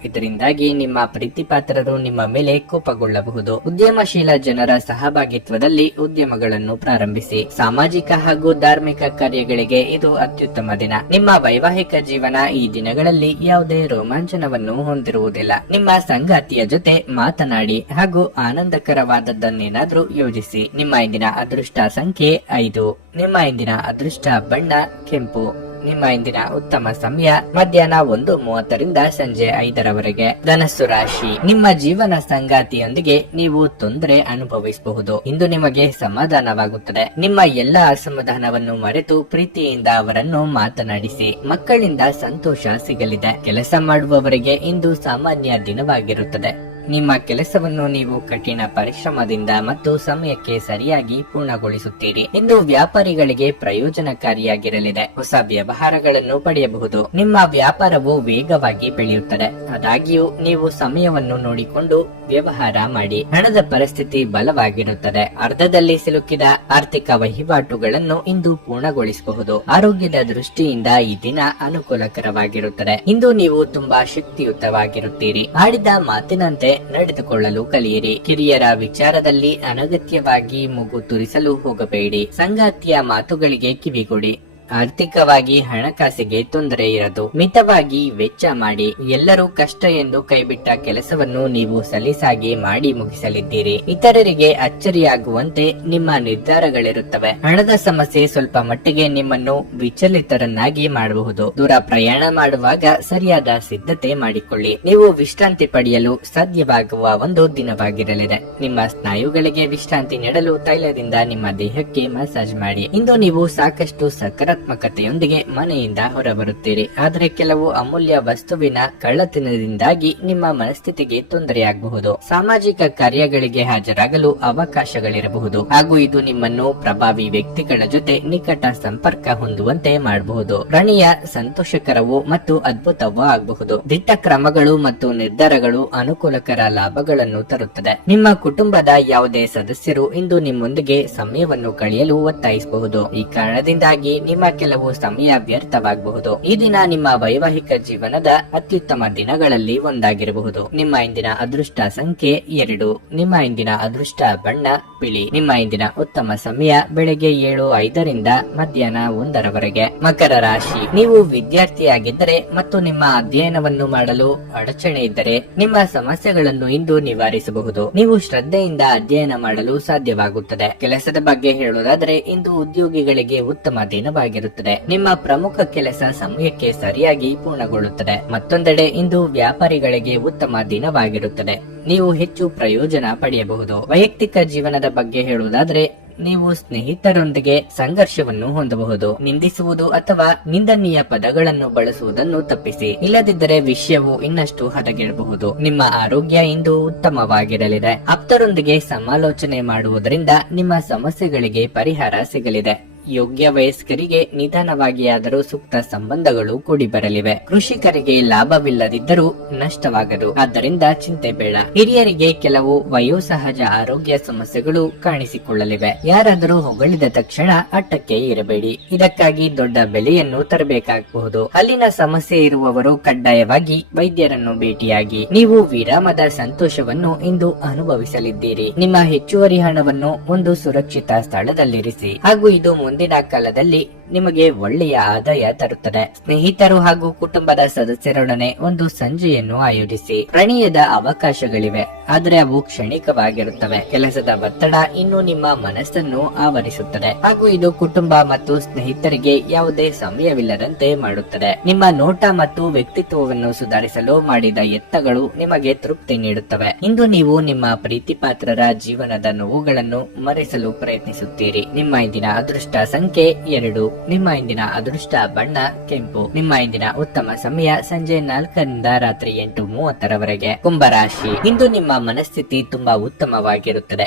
ಇದರಿಂದಾಗಿ ನಿಮ್ಮ ಪ್ರೀತಿಪಾತ್ರರು ನಿಮ್ಮ ಮೇಲೆ ಕೋಪಗೊಳ್ಳಬಹುದು. ಉದ್ಯಮಶೀಲ ಜನರ ಸಹಭಾಗಿತ್ವದಲ್ಲಿ ಉದ್ಯಮಗಳನ್ನು ಪ್ರಾರಂಭಿಸಿ. ಸಾಮಾಜಿಕ ಹಾಗೂ ಧಾರ್ಮಿಕ ಕಾರ್ಯಗಳಿಗೆ ಇದು ಅತ್ಯುತ್ತಮ ದಿನ. ನಿಮ್ಮ ವೈವಾಹಿಕ ಜೀವನ ಈ ದಿನಗಳಲ್ಲಿ ಯಾವುದೇ ರೋಮಾಂಚನವನ್ನು ಹೊಂದಿರುವುದಿಲ್ಲ. ನಿಮ್ಮ ಸಂಗಾತಿಯ ಜೊತೆ ಮಾತನಾಡಿ ಹಾಗೂ ಆನಂದಕರವಾದದ್ದನ್ನೇನಾದ್ರೂ ಯೋಜಿಸಿ. ನಿಮ್ಮ ಇಂದಿನ ಅದೃಷ್ಟ ಸಂಖ್ಯೆ 5. ನಿಮ್ಮ ಇಂದಿನ ಅದೃಷ್ಟ ಬಣ್ಣ ಕೆಂಪು. ನಿಮ್ಮ ಇಂದಿನ ಉತ್ತಮ ಸಮಯ ಮಧ್ಯಾಹ್ನ 1:30 ಸಂಜೆ 5 ಧನಸ್ಸು ರಾಶಿ. ನಿಮ್ಮ ಜೀವನ ಸಂಗಾತಿಯೊಂದಿಗೆ ನೀವು ತೊಂದರೆ ಅನುಭವಿಸಬಹುದು. ಇಂದು ನಿಮಗೆ ಸಮಾಧಾನವಾಗುತ್ತದೆ. ನಿಮ್ಮ ಎಲ್ಲಾ ಅಸಮಾಧಾನವನ್ನು ಮರೆತು ಪ್ರೀತಿಯಿಂದ ಅವರನ್ನು ಮಾತನಾಡಿಸಿ. ಮಕ್ಕಳಿಂದ ಸಂತೋಷ ಸಿಗಲಿದೆ. ಕೆಲಸ ಮಾಡುವವರಿಗೆ ಇಂದು ಸಾಮಾನ್ಯ ದಿನವಾಗಿರುತ್ತದೆ. ನಿಮ್ಮ ಕೆಲಸವನ್ನು ನೀವು ಕಠಿಣ ಪರಿಶ್ರಮದಿಂದ ಮತ್ತು ಸಮಯಕ್ಕೆ ಸರಿಯಾಗಿ ಪೂರ್ಣಗೊಳಿಸುತ್ತೀರಿ. ಇಂದು ವ್ಯಾಪಾರಿಗಳಿಗೆ ಪ್ರಯೋಜನಕಾರಿಯಾಗಿರಲಿದೆ. ಹೊಸ ವ್ಯವಹಾರಗಳನ್ನು ಪಡೆಯಬಹುದು. ನಿಮ್ಮ ವ್ಯಾಪಾರವು ವೇಗವಾಗಿ ಬೆಳೆಯುತ್ತದೆ. ಆದಾಗ್ಯೂ ನೀವು ಸಮಯವನ್ನು ನೋಡಿಕೊಂಡು ವ್ಯವಹಾರ ಮಾಡಿ. ಹಣದ ಪರಿಸ್ಥಿತಿ ಬಲವಾಗಿರುತ್ತದೆ. ಅರ್ಧದಲ್ಲಿ ಸಿಲುಕಿದ ಆರ್ಥಿಕ ವಹಿವಾಟುಗಳನ್ನು ಇಂದು ಪೂರ್ಣಗೊಳಿಸಬಹುದು. ಆರೋಗ್ಯದ ದೃಷ್ಟಿಯಿಂದ ಈ ದಿನ ಅನುಕೂಲಕರವಾಗಿರುತ್ತದೆ. ಇಂದು ನೀವು ತುಂಬಾ ಶಕ್ತಿಯುತವಾಗಿರುತ್ತೀರಿ. ಆಡಿದ ಮಾತಿನಂತೆ ನಡೆದುಕೊಳ್ಳಲು ಕಲಿಯಿರಿ. ಕಿರಿಯರ ವಿಚಾರದಲ್ಲಿ ಅನಗತ್ಯವಾಗಿ ಮೂಗು ತುರಿಸಲು ಹೋಗಬೇಡಿ. ಸಂಗಾತಿಯ ಮಾತುಗಳಿಗೆ ಕಿವಿಗೊಡಿ. ಆರ್ಥಿಕವಾಗಿ ಹಣಕಾಸಿಗೆ ತೊಂದರೆ ಇರದು. ಮಿತವಾಗಿ ವೆಚ್ಚ ಮಾಡಿ. ಎಲ್ಲರೂ ಕಷ್ಟ ಎಂದು ಕೈಬಿಟ್ಟ ಕೆಲಸವನ್ನು ನೀವು ಸಲೀಸಾಗಿ ಮಾಡಿ ಮುಗಿಸಲಿದ್ದೀರಿ. ಇತರರಿಗೆ ಅಚ್ಚರಿಯಾಗುವಂತೆ ನಿಮ್ಮ ನಿರ್ಧಾರಗಳಿರುತ್ತವೆ. ಹಣದ ಸಮಸ್ಯೆ ಸ್ವಲ್ಪ ಮಟ್ಟಿಗೆ ನಿಮ್ಮನ್ನು ವಿಚಲಿತರನ್ನಾಗಿ ಮಾಡಬಹುದು. ದೂರ ಪ್ರಯಾಣ ಮಾಡುವಾಗ ಸರಿಯಾದ ಸಿದ್ಧತೆ ಮಾಡಿಕೊಳ್ಳಿ. ನೀವು ವಿಶ್ರಾಂತಿ ಪಡೆಯಲು ಸಾಧ್ಯವಾಗುವ ಒಂದು ದಿನವಾಗಿರಲಿದೆ. ನಿಮ್ಮ ಸ್ನಾಯುಗಳಿಗೆ ವಿಶ್ರಾಂತಿ ನೀಡಲು ತೈಲದಿಂದ ನಿಮ್ಮ ದೇಹಕ್ಕೆ ಮಸಾಜ್ ಮಾಡಿ. ಇಂದು ನೀವು ಸಾಕಷ್ಟು ಸಕಾರಾತ್ಮಕ ಸಕಾರಾತ್ಮಕತೆಯೊಂದಿಗೆ ಮನೆಯಿಂದ ಹೊರಬರುತ್ತೀರಿ. ಆದರೆ ಕೆಲವು ಅಮೂಲ್ಯ ವಸ್ತುವಿನ ಕಳ್ಳತನದಿಂದಾಗಿ ನಿಮ್ಮ ಮನಸ್ಥಿತಿಗೆ ತೊಂದರೆಯಾಗಬಹುದು. ಸಾಮಾಜಿಕ ಕಾರ್ಯಗಳಿಗೆ ಹಾಜರಾಗಲು ಅವಕಾಶಗಳಿರಬಹುದು ಹಾಗೂ ಇದು ನಿಮ್ಮನ್ನು ಪ್ರಭಾವಿ ವ್ಯಕ್ತಿಗಳ ಜೊತೆ ನಿಕಟ ಸಂಪರ್ಕ ಹೊಂದುವಂತೆ ಮಾಡಬಹುದು. ಪ್ರಣಯ ಸಂತೋಷಕರವೂ ಮತ್ತು ಅದ್ಭುತವೂ ಆಗಬಹುದು. ದಿಟ್ಟ ಕ್ರಮಗಳು ಮತ್ತು ನಿರ್ಧಾರಗಳು ಅನುಕೂಲಕರ ಲಾಭಗಳನ್ನು ತರುತ್ತದೆ. ನಿಮ್ಮ ಕುಟುಂಬದ ಯಾವುದೇ ಸದಸ್ಯರು ಇಂದು ನಿಮ್ಮೊಂದಿಗೆ ಸಮಯವನ್ನು ಕಳೆಯಲು ಒತ್ತಾಯಿಸಬಹುದು. ಈ ಕಾರಣದಿಂದಾಗಿ ನಿಮ್ಮ ಕೆಲವು ಸಮಯ ವ್ಯರ್ಥವಾಗಬಹುದು. ಈ ದಿನ ನಿಮ್ಮ ವೈವಾಹಿಕ ಜೀವನದ ಅತ್ಯುತ್ತಮ ದಿನಗಳಲ್ಲಿ ಒಂದಾಗಿರಬಹುದು. ನಿಮ್ಮ ಇಂದಿನ ಅದೃಷ್ಟ ಸಂಖ್ಯೆ 2. ನಿಮ್ಮ ಇಂದಿನ ಅದೃಷ್ಟ ಬಣ್ಣ ಬಿಳಿ. ನಿಮ್ಮ ಇಂದಿನ ಉತ್ತಮ ಸಮಯ ಬೆಳಗ್ಗೆ 7:05 ಮಧ್ಯಾಹ್ನ 1 ಮಕರ ರಾಶಿ. ನೀವು ವಿದ್ಯಾರ್ಥಿಯಾಗಿದ್ದರೆ ಮತ್ತು ನಿಮ್ಮ ಅಧ್ಯಯನವನ್ನು ಮಾಡಲು ಅಡಚಣೆ ಇದ್ದರೆ ನಿಮ್ಮ ಸಮಸ್ಯೆಗಳನ್ನು ಇಂದು ನಿವಾರಿಸಬಹುದು. ನೀವು ಶ್ರದ್ಧೆಯಿಂದ ಅಧ್ಯಯನ ಮಾಡಲು ಸಾಧ್ಯವಾಗುತ್ತದೆ. ಕೆಲಸದ ಬಗ್ಗೆ ಹೇಳುವುದಾದರೆ ಇಂದು ಉದ್ಯೋಗಿಗಳಿಗೆ ಉತ್ತಮ ದಿನವಾಗಿರುತ್ತದೆ. ನಿಮ್ಮ ಪ್ರಮುಖ ಕೆಲಸ ಸಮಯಕ್ಕೆ ಸರಿಯಾಗಿ ಪೂರ್ಣಗೊಳ್ಳುತ್ತದೆ. ಮತ್ತೊಂದೆಡೆ ಇಂದು ವ್ಯಾಪಾರಿಗಳಿಗೆ ಉತ್ತಮ ದಿನವಾಗಿರುತ್ತದೆ. ನೀವು ಹೆಚ್ಚು ಪ್ರಯೋಜನ ಪಡೆಯಬಹುದು. ವೈಯಕ್ತಿಕ ಜೀವನದ ಬಗ್ಗೆ ಹೇಳುವುದಾದರೆ ನೀವು ಸ್ನೇಹಿತರೊಂದಿಗೆ ಸಂಘರ್ಷವನ್ನು ಹೊಂದಬಹುದು. ನಿಂದಿಸುವುದು ಅಥವಾ ನಿಂದನೀಯ ಪದಗಳನ್ನು ಬಳಸುವುದನ್ನು ತಪ್ಪಿಸಿ. ಇಲ್ಲದಿದ್ದರೆ ವಿಷಯವು ಇನ್ನಷ್ಟು ಹದಗೆಡಬಹುದು. ನಿಮ್ಮ ಆರೋಗ್ಯ ಇಂದು ಉತ್ತಮವಾಗಿರಲಿದೆ. ಆಪ್ತರೊಂದಿಗೆ ಸಮಾಲೋಚನೆ ಮಾಡುವುದರಿಂದ ನಿಮ್ಮ ಸಮಸ್ಯೆಗಳಿಗೆ ಪರಿಹಾರ ಸಿಗಲಿದೆ. ಯೋಗ್ಯ ವಯಸ್ಕರಿಗೆ ನಿಧಾನವಾಗಿಯಾದರೂ ಸೂಕ್ತ ಸಂಬಂಧಗಳು ಕೂಡಿ ಬರಲಿವೆ. ಕೃಷಿಕರಿಗೆ ಲಾಭವಿಲ್ಲದಿದ್ದರೂ ನಷ್ಟವಾಗದು, ಆದ್ದರಿಂದ ಚಿಂತೆ ಬೇಡ. ಹಿರಿಯರಿಗೆ ಕೆಲವು ವಯೋಸಹಜ ಆರೋಗ್ಯ ಸಮಸ್ಯೆಗಳು ಕಾಣಿಸಿಕೊಳ್ಳಲಿವೆ. ಯಾರಾದರೂ ಹೊಗಳಿದ ತಕ್ಷಣ ಅಟ್ಟಕ್ಕೆ ಇರಬೇಡಿ. ಇದಕ್ಕಾಗಿ ದೊಡ್ಡ ಬೆಲೆಯನ್ನು ತರಬೇಕಾಗಬಹುದು. ಅಲ್ಲಿನ ಸಮಸ್ಯೆ ಇರುವವರು ಕಡ್ಡಾಯವಾಗಿ ವೈದ್ಯರನ್ನು ಭೇಟಿಯಾಗಿ. ನೀವು ವಿರಾಮದ ಸಂತೋಷವನ್ನು ಇಂದು ಅನುಭವಿಸಲಿದ್ದೀರಿ. ನಿಮ್ಮ ಹೆಚ್ಚುವರಿ ಹಣವನ್ನು ಒಂದು ಸುರಕ್ಷಿತ ಸ್ಥಳದಲ್ಲಿರಿಸಿ ಹಾಗೂ ಇದು ಮುಂದಿನ ಕಾಲದಲ್ಲಿ ನಿಮಗೆ ಒಳ್ಳೆಯ ಆದಾಯ ತರುತ್ತದೆ. ಸ್ನೇಹಿತರು ಹಾಗೂ ಕುಟುಂಬದ ಸದಸ್ಯರೊಡನೆ ಒಂದು ಸಂಜೆಯನ್ನು ಆಯೋಜಿಸಿ. ಪ್ರಣಯದ ಅವಕಾಶಗಳಿವೆ, ಆದರೆ ಅವು ಕ್ಷಣಿಕವಾಗಿರುತ್ತವೆ. ಕೆಲಸದ ಒತ್ತಡ ಇನ್ನು ನಿಮ್ಮ ಮನಸ್ಸನ್ನು ಆವರಿಸುತ್ತದೆ ಹಾಗೂ ಇದು ಕುಟುಂಬ ಮತ್ತು ಸ್ನೇಹಿತರಿಗೆ ಯಾವುದೇ ಸಮಯವಿಲ್ಲದಂತೆ ಮಾಡುತ್ತದೆ. ನಿಮ್ಮ ನೋಟ ಮತ್ತು ವ್ಯಕ್ತಿತ್ವವನ್ನು ಸುಧಾರಿಸಲು ಮಾಡಿದ ಯತ್ನಗಳು ನಿಮಗೆ ತೃಪ್ತಿ ನೀಡುತ್ತವೆ. ಇಂದು ನೀವು ನಿಮ್ಮ ಪ್ರೀತಿ ಪಾತ್ರರ ಜೀವನದ ನೋವುಗಳನ್ನು ಮರೆಸಲು ಪ್ರಯತ್ನಿಸುತ್ತೀರಿ. ನಿಮ್ಮ ಇಂದಿನ ಅದೃಷ್ಟ ಸಂಖ್ಯೆ 2. ನಿಮ್ಮ ಇಂದಿನ ಅದೃಷ್ಟ ಬಣ್ಣ ಕೆಂಪು. ನಿಮ್ಮ ಇಂದಿನ ಉತ್ತಮ ಸಮಯ ಸಂಜೆ 4 ರಾತ್ರಿ 8:30 ಕುಂಭರಾಶಿ. ಇಂದು ನಿಮ್ಮ ಮನಸ್ಥಿತಿ ತುಂಬಾ ಉತ್ತಮವಾಗಿರುತ್ತದೆ.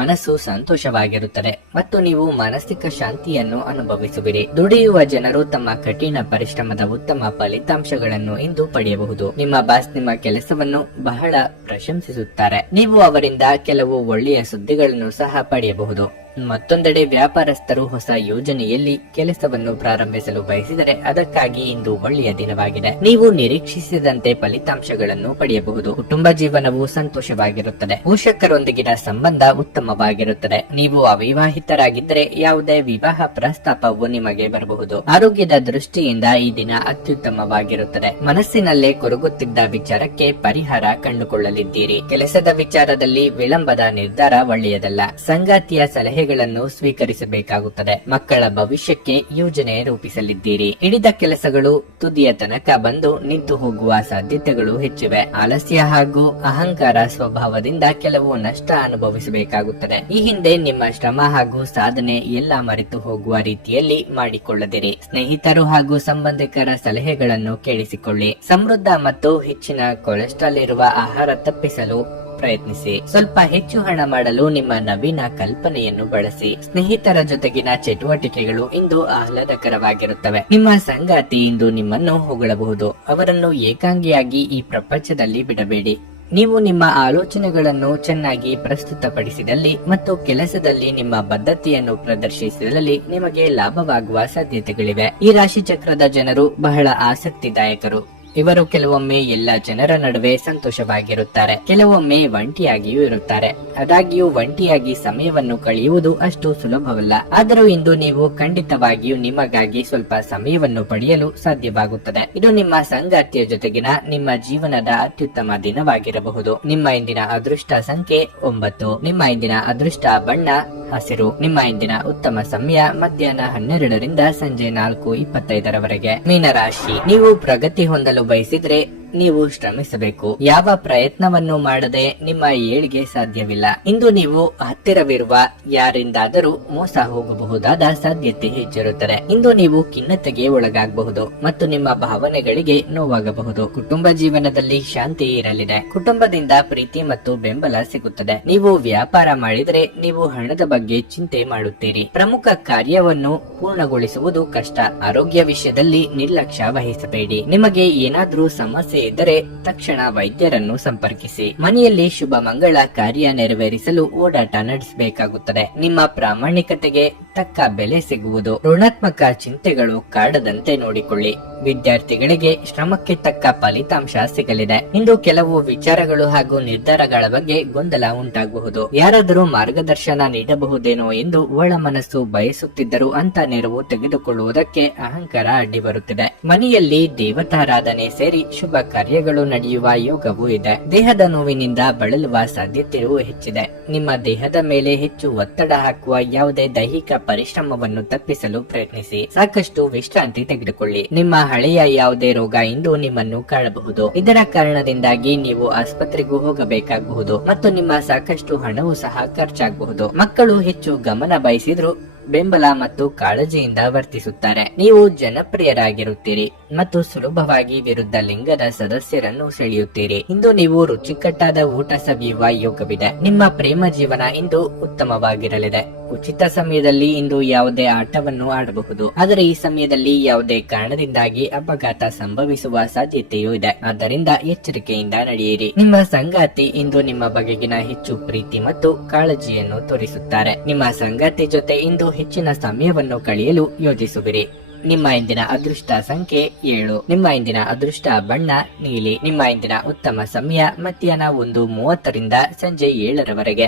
ಮನಸ್ಸು ಸಂತೋಷವಾಗಿರುತ್ತದೆ ಮತ್ತು ನೀವು ಮಾನಸಿಕ ಶಾಂತಿಯನ್ನು ಅನುಭವಿಸುವಿರಿ. ದುಡಿಯುವ ಜನರು ತಮ್ಮ ಕಠಿಣ ಪರಿಶ್ರಮದ ಉತ್ತಮ ಫಲಿತಾಂಶಗಳನ್ನು ಇಂದು ಪಡೆಯಬಹುದು. ನಿಮ್ಮ ಬಾಸ್ ನಿಮ್ಮ ಕೆಲಸವನ್ನು ಬಹಳ ಪ್ರಶಂಸಿಸುತ್ತಾರೆ. ನೀವು ಅವರಿಂದ ಕೆಲವು ಒಳ್ಳೆಯ ಸುದ್ದಿಗಳನ್ನು ಸಹ ಪಡೆಯಬಹುದು. ಮತ್ತೊಂದೆಡೆ ವ್ಯಾಪಾರಸ್ಥರು ಹೊಸ ಯೋಜನೆಯಲ್ಲಿ ಕೆಲಸವನ್ನು ಪ್ರಾರಂಭಿಸಲು ಬಯಸಿದರೆ ಅದಕ್ಕಾಗಿ ಇಂದು ಒಳ್ಳೆಯ ದಿನವಾಗಿದೆ. ನೀವು ನಿರೀಕ್ಷಿಸಿದಂತೆ ಫಲಿತಾಂಶಗಳನ್ನು ಪಡೆಯಬಹುದು. ಕುಟುಂಬ ಜೀವನವು ಸಂತೋಷವಾಗಿರುತ್ತದೆ. ಪೋಷಕರೊಂದಿಗಿನ ಸಂಬಂಧ ಉತ್ತಮವಾಗಿರುತ್ತದೆ. ನೀವು ಅವಿವಾಹಿತರಾಗಿದ್ದರೆ ಯಾವುದೇ ವಿವಾಹ ಪ್ರಸ್ತಾಪವು ನಿಮಗೆ ಬರಬಹುದು. ಆರೋಗ್ಯದ ದೃಷ್ಟಿಯಿಂದ ಈ ದಿನ ಅತ್ಯುತ್ತಮವಾಗಿರುತ್ತದೆ. ಮನಸ್ಸಿನಲ್ಲೇ ಕೊರಗುತ್ತಿದ್ದ ವಿಚಾರಕ್ಕೆ ಪರಿಹಾರ ಕಂಡುಕೊಳ್ಳಲಿದ್ದೀರಿ. ಕೆಲಸದ ವಿಚಾರದಲ್ಲಿ ವಿಳಂಬದ ನಿರ್ಧಾರ ಒಳ್ಳೆಯದಲ್ಲ. ಸಂಗಾತಿಯ ಸಲಹೆಗಳನ್ನು ಸ್ವೀಕರಿಸಬೇಕಾಗುತ್ತದೆ. ಮಕ್ಕಳ ಭವಿಷ್ಯಕ್ಕೆ ಯೋಜನೆ ರೂಪಿಸಲಿದ್ದೀರಿ. ಹಿಡಿದ ಕೆಲಸಗಳು ತುದಿಯ ತನಕ ಬಂದು ನಿಂತು ಹೋಗುವ ಸಾಧ್ಯತೆಗಳು ಹೆಚ್ಚಿವೆ. ಆಲಸ್ಯ ಹಾಗೂ ಅಹಂಕಾರ ಸ್ವಭಾವದಿಂದ ಕೆಲವು ನಷ್ಟ ಅನುಭವಿಸಬೇಕಾಗುತ್ತದೆ. ಈ ಹಿಂದೆ ನಿಮ್ಮ ಶ್ರಮ ಹಾಗೂ ಸಾಧನೆ ಎಲ್ಲ ಮರೆತು ಹೋಗುವ ರೀತಿಯಲ್ಲಿ ಮಾಡಿಕೊಳ್ಳದಿರಿ. ಸ್ನೇಹಿತರು ಹಾಗೂ ಸಂಬಂಧಿಕರ ಸಲಹೆಗಳನ್ನು ಕೇಳಿಸಿಕೊಳ್ಳಿ. ಸಮೃದ್ಧ ಮತ್ತು ಹೆಚ್ಚಿನ ಕೊಲೆಸ್ಟ್ರಾಲ್ ಇರುವ ಆಹಾರ ತಪ್ಪಿಸಲು ಪ್ರಯತ್ನಿಸಿ. ಸ್ವಲ್ಪ ಹೆಚ್ಚು ಹಣ ಮಾಡಲು ನಿಮ್ಮ ನವೀನ ಕಲ್ಪನೆಯನ್ನು ಬಳಸಿ. ಸ್ನೇಹಿತರ ಜೊತೆಗಿನ ಚಟುವಟಿಕೆಗಳು ಇಂದು ಆಹ್ಲಾದಕರವಾಗಿರುತ್ತವೆ. ನಿಮ್ಮ ಸಂಗಾತಿ ಇಂದು ನಿಮ್ಮನ್ನು ಹೊಗಳಬಹುದು. ಅವರನ್ನು ಏಕಾಂಗಿಯಾಗಿ ಈ ಪ್ರಪಂಚದಲ್ಲಿ ಬಿಡಬೇಡಿ. ನೀವು ನಿಮ್ಮ ಆಲೋಚನೆಗಳನ್ನು ಚೆನ್ನಾಗಿ ಪ್ರಸ್ತುತಪಡಿಸಿದಲ್ಲಿ ಮತ್ತು ಕೆಲಸದಲ್ಲಿ ನಿಮ್ಮ ಬದ್ಧತೆಯನ್ನು ಪ್ರದರ್ಶಿಸಿದಲ್ಲಿ ನಿಮಗೆ ಲಾಭವಾಗುವ ಸಾಧ್ಯತೆಗಳಿವೆ. ಈ ರಾಶಿ ಚಕ್ರದ ಜನರು ಬಹಳ ಆಸಕ್ತಿದಾಯಕರು. ಇವರು ಕೆಲವೊಮ್ಮೆ ಎಲ್ಲ ಜನರ ನಡುವೆ ಸಂತೋಷವಾಗಿರುತ್ತಾರೆ, ಕೆಲವೊಮ್ಮೆ ಒಂಟಿಯಾಗಿಯೂ ಇರುತ್ತಾರೆ. ಆದಾಗ್ಯೂ ಒಂಟಿಯಾಗಿ ಸಮಯವನ್ನು ಕಳೆಯುವುದು ಅಷ್ಟು ಸುಲಭವಲ್ಲ. ಆದರೂ ಇಂದು ನೀವು ಖಂಡಿತವಾಗಿಯೂ ನಿಮಗಾಗಿ ಸ್ವಲ್ಪ ಸಮಯವನ್ನು ಪಡೆಯಲು ಸಾಧ್ಯವಾಗುತ್ತದೆ. ಇದು ನಿಮ್ಮ ಸಂಗಾತಿಯ ಜೊತೆಗಿನ ನಿಮ್ಮ ಜೀವನದ ಅತ್ಯುತ್ತಮ ದಿನವಾಗಿರಬಹುದು. ನಿಮ್ಮ ಇಂದಿನ ಅದೃಷ್ಟ ಸಂಖ್ಯೆ 9. ನಿಮ್ಮ ಇಂದಿನ ಅದೃಷ್ಟ ಬಣ್ಣ ಹಸಿರು. ನಿಮ್ಮ ಇಂದಿನ ಉತ್ತಮ ಸಮಯ ಮಧ್ಯಾಹ್ನ 12 ಸಂಜೆ 4:25 ಮೀನರಾಶಿ. ನೀವು ಪ್ರಗತಿ ಹೊಂದಲು ಬಯಸಿದ್ರೆ ನೀವು ಶ್ರಮಿಸಬೇಕು. ಯಾವ ಪ್ರಯತ್ನವನ್ನು ಮಾಡದೆ ನಿಮ್ಮ ಏಳಿಗೆ ಸಾಧ್ಯವಿಲ್ಲ. ಇಂದು ನೀವು ಹತ್ತಿರವಿರುವ ಯಾರಿಂದಾದರೂ ಮೋಸ ಹೋಗಬಹುದಾದ ಸಾಧ್ಯತೆ ಹೆಚ್ಚಿರುತ್ತದೆ. ಇಂದು ನೀವು ಖಿನ್ನತೆಗೆ ಒಳಗಾಗಬಹುದು ಮತ್ತು ನಿಮ್ಮ ಭಾವನೆಗಳಿಗೆ ನೋವಾಗಬಹುದು. ಕುಟುಂಬ ಜೀವನದಲ್ಲಿ ಶಾಂತಿ ಇರಲಿದೆ. ಕುಟುಂಬದಿಂದ ಪ್ರೀತಿ ಮತ್ತು ಬೆಂಬಲ ಸಿಗುತ್ತದೆ. ನೀವು ವ್ಯಾಪಾರ ಮಾಡಿದರೆ ನೀವು ಹಣದ ಬಗ್ಗೆ ಚಿಂತೆ ಮಾಡುತ್ತೀರಿ. ಪ್ರಮುಖ ಕಾರ್ಯವನ್ನು ಪೂರ್ಣಗೊಳಿಸುವುದು ಕಷ್ಟ. ಆರೋಗ್ಯ ವಿಷಯದಲ್ಲಿ ನಿರ್ಲಕ್ಷ್ಯ ವಹಿಸಬೇಡಿ. ನಿಮಗೆ ಏನಾದ್ರೂ ಸಮಸ್ಯೆ ಇದ್ದರೆ ತಕ್ಷಣ ವೈದ್ಯರನ್ನು ಸಂಪರ್ಕಿಸಿ. ಮನೆಯಲ್ಲಿ ಶುಭ ಮಂಗಳ ಕಾರ್ಯ ನೆರವೇರಿಸಲು ಓಡಾಟ ನಡೆಸಬೇಕಾಗುತ್ತದೆ. ನಿಮ್ಮ ಪ್ರಾಮಾಣಿಕತೆಗೆ ತಕ್ಕ ಬೆಲೆ ಸಿಗುವುದು. ಋಣಾತ್ಮಕ ಚಿಂತೆಗಳು ಕಾಡದಂತೆ ನೋಡಿಕೊಳ್ಳಿ. ವಿದ್ಯಾರ್ಥಿಗಳಿಗೆ ಶ್ರಮಕ್ಕೆ ತಕ್ಕ ಫಲಿತಾಂಶ ಸಿಗಲಿದೆ. ಇಂದು ಕೆಲವು ವಿಚಾರಗಳು ಹಾಗೂ ನಿರ್ಧಾರಗಳ ಬಗ್ಗೆ ಗೊಂದಲ ಉಂಟಾಗಬಹುದು. ಯಾರಾದರೂ ಮಾರ್ಗದರ್ಶನ ನೀಡಬಹುದೇನೋ ಎಂದು ಒಳ ಮನಸ್ಸು ಬಯಸುತ್ತಿದ್ದರೂ ಅಂತ ನೆರವು ತೆಗೆದುಕೊಳ್ಳುವುದಕ್ಕೆ ಅಹಂಕಾರ ಅಡ್ಡಿ ಬರುತ್ತಿದೆ. ಮನೆಯಲ್ಲಿ ದೇವತಾರಾಧನೆ ಸೇರಿ ಶುಭ ಕಾರ್ಯಗಳು ನಡೆಯುವ ಯೋಗವೂ ಇದೆ. ದೇಹದ ನೋವಿನಿಂದ ಬಳಲುವ ಸಾಧ್ಯತೆಯೂ ಹೆಚ್ಚಿದೆ. ನಿಮ್ಮ ದೇಹದ ಮೇಲೆ ಹೆಚ್ಚು ಒತ್ತಡ ಹಾಕುವ ಯಾವುದೇ ದೈಹಿಕ ಪರಿಶ್ರಮವನ್ನು ತಪ್ಪಿಸಲು ಪ್ರಯತ್ನಿಸಿ. ಸಾಕಷ್ಟು ವಿಶ್ರಾಂತಿ ತೆಗೆದುಕೊಳ್ಳಿ. ನಿಮ್ಮ ಹಳೆಯ ಯಾವುದೇ ರೋಗ ಇಂದು ನಿಮ್ಮನ್ನು ಕಾಡಬಹುದು. ಇದರ ಕಾರಣದಿಂದಾಗಿ ನೀವು ಆಸ್ಪತ್ರೆಗೂ ಹೋಗಬೇಕಾಗಬಹುದು ಮತ್ತು ನಿಮ್ಮ ಸಾಕಷ್ಟು ಹಣವೂ ಸಹ ಖರ್ಚಾಗಬಹುದು. ಮಕ್ಕಳು ಹೆಚ್ಚು ಗಮನ ಬಯಸಿದ್ರು ಬೆಂಬಲ ಮತ್ತು ಕಾಳಜಿಯಿಂದ ವರ್ತಿಸುತ್ತಾರೆ. ನೀವು ಜನಪ್ರಿಯರಾಗಿರುತ್ತೀರಿ ಮತ್ತು ಸುಲಭವಾಗಿ ವಿರುದ್ಧ ಲಿಂಗದ ಸದಸ್ಯರನ್ನು ಸೆಳೆಯುತ್ತೀರಿ. ಇಂದು ನೀವು ರುಚಿಕಟ್ಟಾದ ಊಟ ಸವಿಯುವ ಯೋಗವಿದೆ. ನಿಮ್ಮ ಪ್ರೇಮ ಜೀವನ ಇಂದು ಉತ್ತಮವಾಗಿರಲಿದೆ. ಉಚಿತ ಸಮಯದಲ್ಲಿ ಇಂದು ಯಾವುದೇ ಆಟವನ್ನು ಆಡಬಹುದು. ಆದರೆ ಈ ಸಮಯದಲ್ಲಿ ಯಾವುದೇ ಕಾರಣದಿಂದಾಗಿ ಅಪಘಾತ ಸಂಭವಿಸುವ ಸಾಧ್ಯತೆಯೂ ಇದೆ. ಆದ್ದರಿಂದ ಎಚ್ಚರಿಕೆಯಿಂದ ನಡೆಯಿರಿ. ನಿಮ್ಮ ಸಂಗಾತಿ ಇಂದು ನಿಮ್ಮ ಬಗೆಗಿನ ಹೆಚ್ಚು ಪ್ರೀತಿ ಮತ್ತು ಕಾಳಜಿಯನ್ನು ತೋರಿಸುತ್ತಾರೆ. ನಿಮ್ಮ ಸಂಗಾತಿ ಜೊತೆ ಇಂದು ಹೆಚ್ಚಿನ ಸಮಯವನ್ನು ಕಳೆಯಲು ಯೋಜಿಸುವಿರಿ. ನಿಮ್ಮ ಇಂದಿನ ಅದೃಷ್ಟ ಸಂಖ್ಯೆ 7. ನಿಮ್ಮ ಇಂದಿನ ಅದೃಷ್ಟ ಬಣ್ಣ ನೀಲಿ. ನಿಮ್ಮ ಇಂದಿನ ಉತ್ತಮ ಸಮಯ ಮಧ್ಯಾಹ್ನ 1:30 ರಿಂದ ಸಂಜೆ 7 ರವರೆಗೆ.